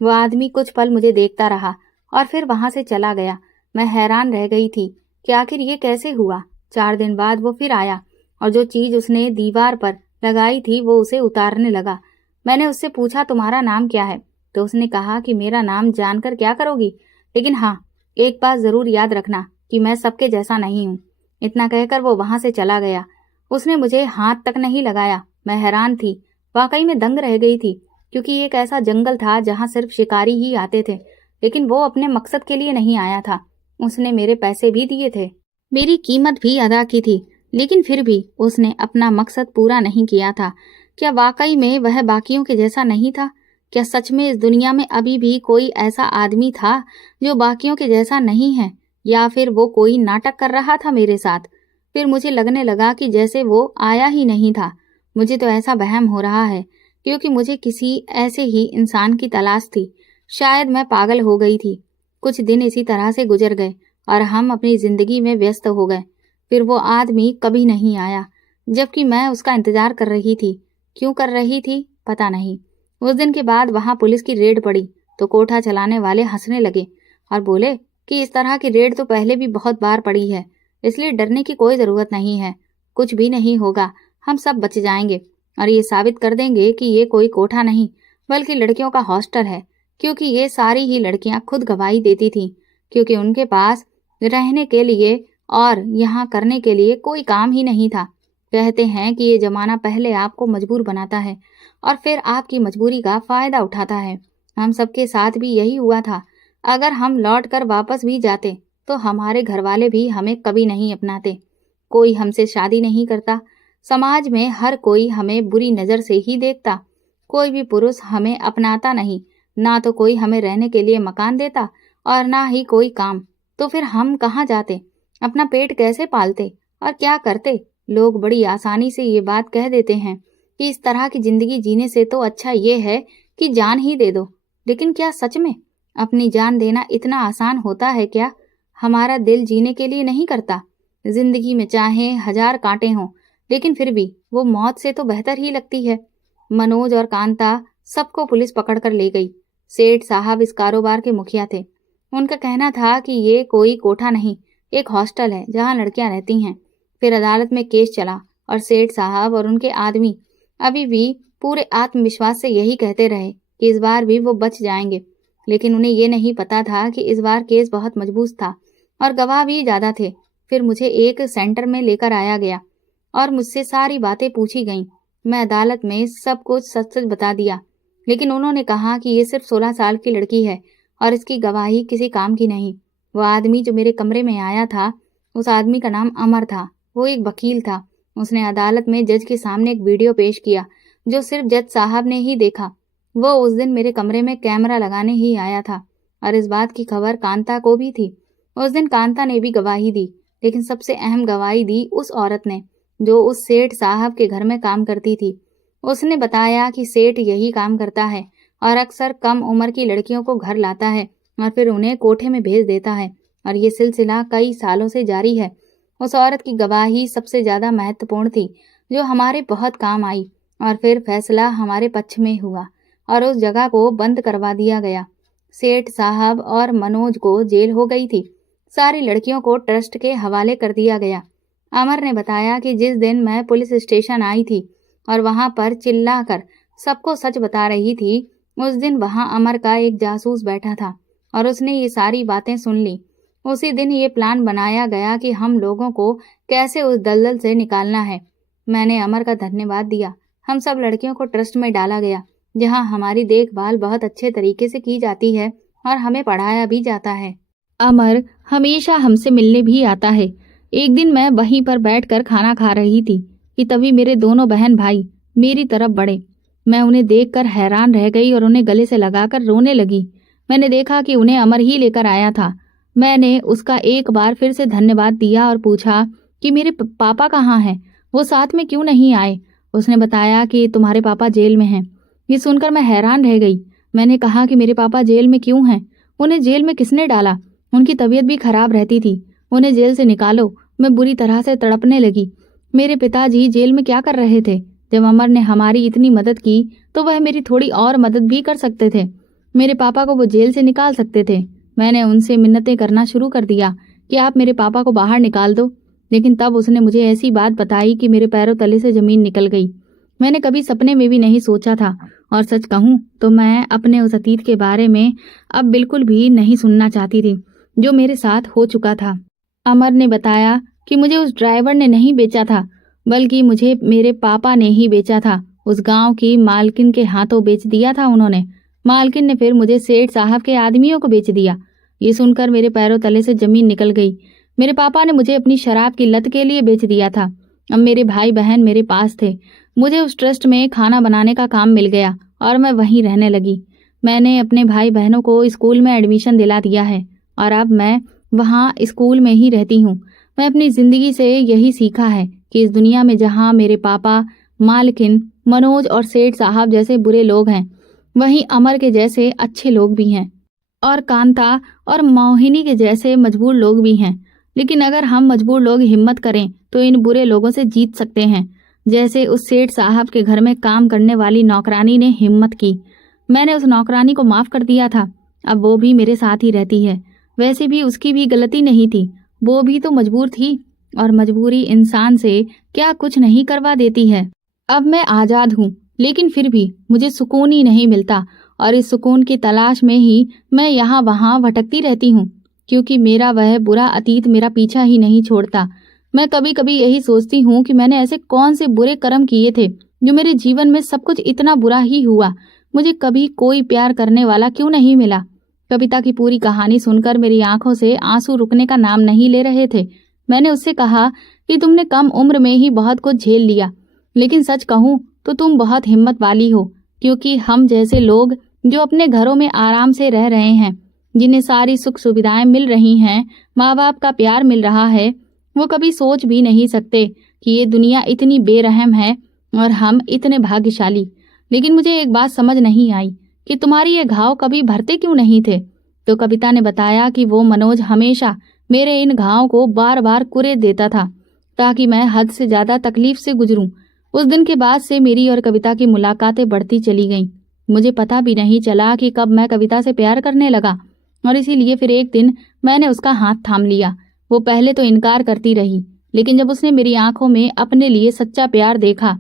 वो आदमी कुछ पल मुझे देखता रहा और फिर वहां से चला गया। मैं हैरान रह गई थी कि आखिर ये कैसे हुआ। 4 दिन बाद वो फिर आया और जो चीज उसने दीवार पर लगाई थी वो उसे उतारने लगा। मैंने उससे पूछा, तुम्हारा नाम क्या है? तो उसने कहा कि मेरा नाम जानकर क्या करोगी, लेकिन हाँ, एक बात जरूर याद रखना कि मैं सबके जैसा नहीं हूँ। इतना कहकर वो वहां से चला गया। उसने मुझे हाथ तक नहीं लगाया। मैं हैरान थी, वाकई में दंग रह गई थी, क्योंकि एक ऐसा जंगल था जहाँ सिर्फ शिकारी ही आते थे, लेकिन वो अपने मकसद के लिए नहीं आया था। उसने मेरे पैसे भी दिए थे, मेरी कीमत भी अदा की थी, लेकिन फिर भी उसने अपना मकसद पूरा नहीं किया था। क्या वाकई में वह बाकियों के जैसा नहीं था? क्या सच में इस दुनिया में अभी भी कोई ऐसा आदमी था जो बाकियों के जैसा नहीं है, या फिर वो कोई नाटक कर रहा था मेरे साथ? फिर मुझे लगने लगा कि जैसे वो आया ही नहीं था। मुझे तो ऐसा वहम हो रहा है, क्योंकि मुझे किसी ऐसे ही इंसान की तलाश थी। शायद मैं पागल हो गई थी। कुछ दिन इसी तरह से गुजर गए और हम अपनी जिंदगी में व्यस्त हो गए। फिर वो आदमी कभी नहीं आया, जबकि मैं उसका इंतजार कर रही थी। क्यों कर रही थी पता नहीं। उस दिन के बाद वहां पुलिस की रेड पड़ी तो कोठा चलाने वाले हंसने लगे और बोले कि इस तरह की रेड तो पहले भी बहुत बार पड़ी है, इसलिए डरने की कोई जरूरत नहीं है। कुछ भी नहीं होगा, हम सब बच जाएंगे और ये साबित कर देंगे कि ये कोई कोठा नहीं बल्कि लड़कियों का हॉस्टल है, क्योंकि ये सारी ही लड़कियां खुद गवाही देती थीं, क्योंकि उनके पास रहने के लिए और यहाँ करने के लिए कोई काम ही नहीं था। कहते हैं कि ये जमाना पहले आपको मजबूर बनाता है और फिर आपकी मजबूरी का फायदा उठाता है। हम सबके साथ भी यही हुआ था। अगर हम लौट कर वापस भी जाते तो हमारे घर वाले भी हमें कभी नहीं अपनाते। कोई हमसे शादी नहीं करता। समाज में हर कोई हमें बुरी नजर से ही देखता। कोई भी पुरुष हमें अपनाता नहीं। ना तो कोई हमें रहने के लिए मकान देता और ना ही कोई काम। तो फिर हम कहाँ जाते, अपना पेट कैसे पालते और क्या करते? लोग बड़ी आसानी से ये बात कह देते हैं कि इस तरह की जिंदगी जीने से तो अच्छा ये है कि जान ही दे दो। लेकिन क्या सच में अपनी जान देना इतना आसान होता है क्या? हमारा दिल जीने के लिए नहीं करता। जिंदगी में चाहे 1000 कांटे हों, लेकिन फिर भी वो मौत से तो बेहतर ही लगती है। मनोज और कांता सबको पुलिस पकड़ कर ले गई। सेठ साहब इस कारोबार के मुखिया थे। उनका कहना था कि ये कोई कोठा नहीं, एक हॉस्टल है जहाँ लड़कियां रहती हैं। फिर अदालत में केस चला और सेठ साहब और उनके आदमी अभी भी पूरे आत्मविश्वास से यही कहते रहे कि इस बार भी वो बच जाएंगे। लेकिन उन्हें ये नहीं पता था कि इस बार केस बहुत मजबूत था और गवाह भी ज्यादा थे। फिर मुझे एक सेंटर में लेकर आया गया और मुझसे सारी बातें पूछी गईं। मैं अदालत में सब कुछ सच सच बता दिया, लेकिन उन्होंने कहा कि ये सिर्फ 16 साल की लड़की है और इसकी गवाही किसी काम की नहीं। वो आदमी जो मेरे कमरे में आया था, उस आदमी का नाम अमर था। वो एक वकील था। उसने अदालत में जज के सामने एक वीडियो पेश किया जो सिर्फ जज साहब ने ही देखा। वो उस दिन मेरे कमरे में कैमरा लगाने ही आया था और इस बात की खबर कांता को भी थी। उस दिन कांता ने भी गवाही दी, लेकिन सबसे अहम गवाही दी उस औरत ने जो उस सेठ साहब के घर में काम करती थी। उसने बताया कि सेठ यही काम करता है और अक्सर कम उम्र की लड़कियों को घर लाता है और फिर उन्हें कोठे में भेज देता है और ये सिलसिला कई सालों से जारी है। उस औरत की गवाही सबसे ज्यादा महत्वपूर्ण थी, जो हमारे बहुत काम आई और फिर फैसला हमारे पक्ष में हुआ और उस जगह को बंद करवा दिया गया। सेठ साहब और मनोज को जेल हो गई थी। सारी लड़कियों को ट्रस्ट के हवाले कर दिया गया। अमर ने बताया कि जिस दिन मैं पुलिस स्टेशन आई थी और वहां पर चिल्लाकर सबको सच बता रही थी, उस दिन वहां अमर का एक जासूस बैठा था और उसने ये सारी बातें सुन ली। उसी दिन ये प्लान बनाया गया कि हम लोगों को कैसे उस दलदल से निकालना है। मैंने अमर का धन्यवाद दिया। हम सब लड़कियों को ट्रस्ट में डाला गया, जहां हमारी देखभाल बहुत अच्छे तरीके से की जाती है और हमें पढ़ाया भी जाता है। अमर हमेशा हमसे मिलने भी आता है। एक दिन मैं वहीं पर बैठकर खाना खा रही थी कि तभी मेरे दोनों बहन भाई मेरी तरफ बढ़े। मैं उन्हें देखकर हैरान रह गई और उन्हें गले से लगाकर रोने लगी। मैंने देखा कि उन्हें अमर ही लेकर आया था। मैंने उसका एक बार फिर से धन्यवाद दिया और पूछा कि मेरे पापा कहाँ हैं, वो साथ में क्यों नहीं आए। उसने बताया कि तुम्हारे पापा जेल में हैं। ये सुनकर मैं हैरान रह गई। मैंने कहा कि मेरे पापा जेल में क्यों हैं, उन्हें जेल में किसने डाला? उनकी तबीयत भी खराब रहती थी, उन्हें जेल से निकालो। मैं बुरी तरह से तड़पने लगी। मेरे पिताजी जेल में क्या कर रहे थे? जब अमर ने हमारी इतनी मदद की तो वह मेरी थोड़ी और मदद भी कर सकते थे। मेरे पापा को वो जेल से निकाल सकते थे। मैंने उनसे मिन्नतें करना शुरू कर दिया कि आप मेरे पापा को बाहर निकाल दो, लेकिन तब उसने मुझे ऐसी बात बताई कि मेरे पैरों तले से जमीन निकल गई। मैंने कभी सपने में भी नहीं सोचा था और सच कहूँ तो मैं अपने उस अतीत के बारे में अब बिल्कुल भी नहीं सुनना चाहती थी जो मेरे साथ हो चुका था। अमर ने बताया कि मुझे उस ड्राइवर ने नहीं बेचा था, बल्कि मुझे मेरे पापा ने ही बेचा था। उस गांव की मालकिन के हाथों बेच दिया था उन्होंने। मालकिन ने फिर मुझे सेठ साहब के आदमियों को बेच दिया। ये सुनकर मेरे पैरों तले से जमीन निकल गई। मेरे पापा ने मुझे अपनी शराब की लत के लिए बेच दिया था। अब मेरे भाई बहन मेरे पास थे। मुझे उस ट्रस्ट में खाना बनाने का काम मिल गया और मैं वहीं रहने लगी। मैंने अपने भाई बहनों को स्कूल में एडमिशन दिला दिया है और अब मैं वहाँ स्कूल में ही रहती हूँ। मैं अपनी जिंदगी से यही सीखा है कि इस दुनिया में जहाँ मेरे पापा, मालकिन, मनोज और सेठ साहब जैसे बुरे लोग हैं, वहीं अमर के जैसे अच्छे लोग भी हैं और कांता और मोहिनी के जैसे मजबूर लोग भी हैं। लेकिन अगर हम मजबूर लोग हिम्मत करें तो इन बुरे लोगों से जीत सकते हैं, जैसे उस सेठ साहब के घर में काम करने वाली नौकरानी ने हिम्मत की। मैंने उस नौकरानी को माफ कर दिया था, अब वो भी मेरे साथ ही रहती है। वैसे भी उसकी भी गलती नहीं थी, वो भी तो मजबूर थी और मजबूरी इंसान से क्या कुछ नहीं करवा देती है। अब मैं आजाद हूँ, लेकिन फिर भी मुझे सुकून ही नहीं मिलता और इस सुकून की तलाश में ही मैं यहाँ वहाँ भटकती रहती हूँ, क्योंकि मेरा वह बुरा अतीत मेरा पीछा ही नहीं छोड़ता। मैं कभी कभी यही सोचती हूँ कि मैंने ऐसे कौन से बुरे कर्म किए थे जो मेरे जीवन में सब कुछ इतना बुरा ही हुआ। मुझे कभी कोई प्यार करने वाला क्यों नहीं मिला। कविता की पूरी कहानी सुनकर मेरी आंखों से आंसू रुकने का नाम नहीं ले रहे थे। मैंने उससे कहा कि तुमने कम उम्र में ही बहुत कुछ झेल लिया, लेकिन सच कहूँ तो तुम बहुत हिम्मत वाली हो, क्योंकि हम जैसे लोग जो अपने घरों में आराम से रह रहे हैं, जिन्हें सारी सुख सुविधाएं मिल रही हैं, माँ बाप का प्यार मिल रहा है, वो कभी सोच भी नहीं सकते कि ये दुनिया इतनी बेरहम है और हम इतने भाग्यशाली। लेकिन मुझे एक बात समझ नहीं आई कि तुम्हारी ये घाव कभी भरते क्यों नहीं थे। तो कविता ने बताया कि वो मनोज हमेशा मेरे इन घाव को बार बार कुरेद देता था ताकि मैं हद से ज्यादा तकलीफ से गुजरूं। उस दिन के बाद से मेरी और कविता की मुलाकातें बढ़ती चली गईं। मुझे पता भी नहीं चला कि कब मैं कविता से प्यार करने लगा और इसीलिए फिर एक दिन मैंने उसका हाथ थाम लिया। वो पहले तो इनकार करती रही, लेकिन जब उसने मेरी आंखों में अपने लिए सच्चा प्यार देखा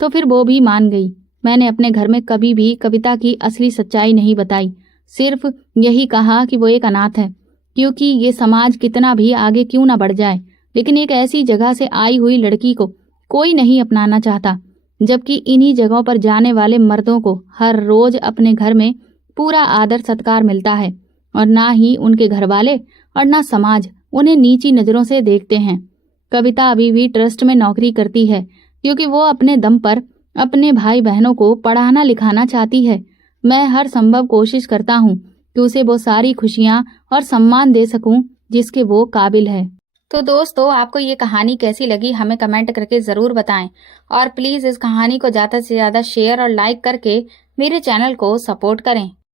तो फिर वो भी मान गई। मैंने अपने घर में कभी भी कविता की असली सच्चाई नहीं बताई, सिर्फ यही कहा कि वो एक अनाथ है, क्योंकि ये समाज कितना भी आगे क्यों ना बढ़ जाए, लेकिन एक ऐसी जगह से आई हुई लड़की को कोई नहीं अपनाना चाहता, जबकि इन्हीं जगहों पर जाने वाले मर्दों को हर रोज अपने घर में पूरा आदर सत्कार मिलता है और ना ही उनके घर वाले और ना समाज उन्हें नीची नजरों से देखते हैं। कविता अभी भी ट्रस्ट में नौकरी करती है क्योंकि वो अपने दम पर अपने भाई बहनों को पढ़ाना लिखाना चाहती है। मैं हर संभव कोशिश करता हूँ कि उसे वो सारी खुशियाँ और सम्मान दे सकूं जिसके वो काबिल है। तो दोस्तों, आपको ये कहानी कैसी लगी हमें कमेंट करके ज़रूर बताएं और प्लीज़ इस कहानी को ज़्यादा से ज़्यादा शेयर और लाइक करके मेरे चैनल को सपोर्ट करें।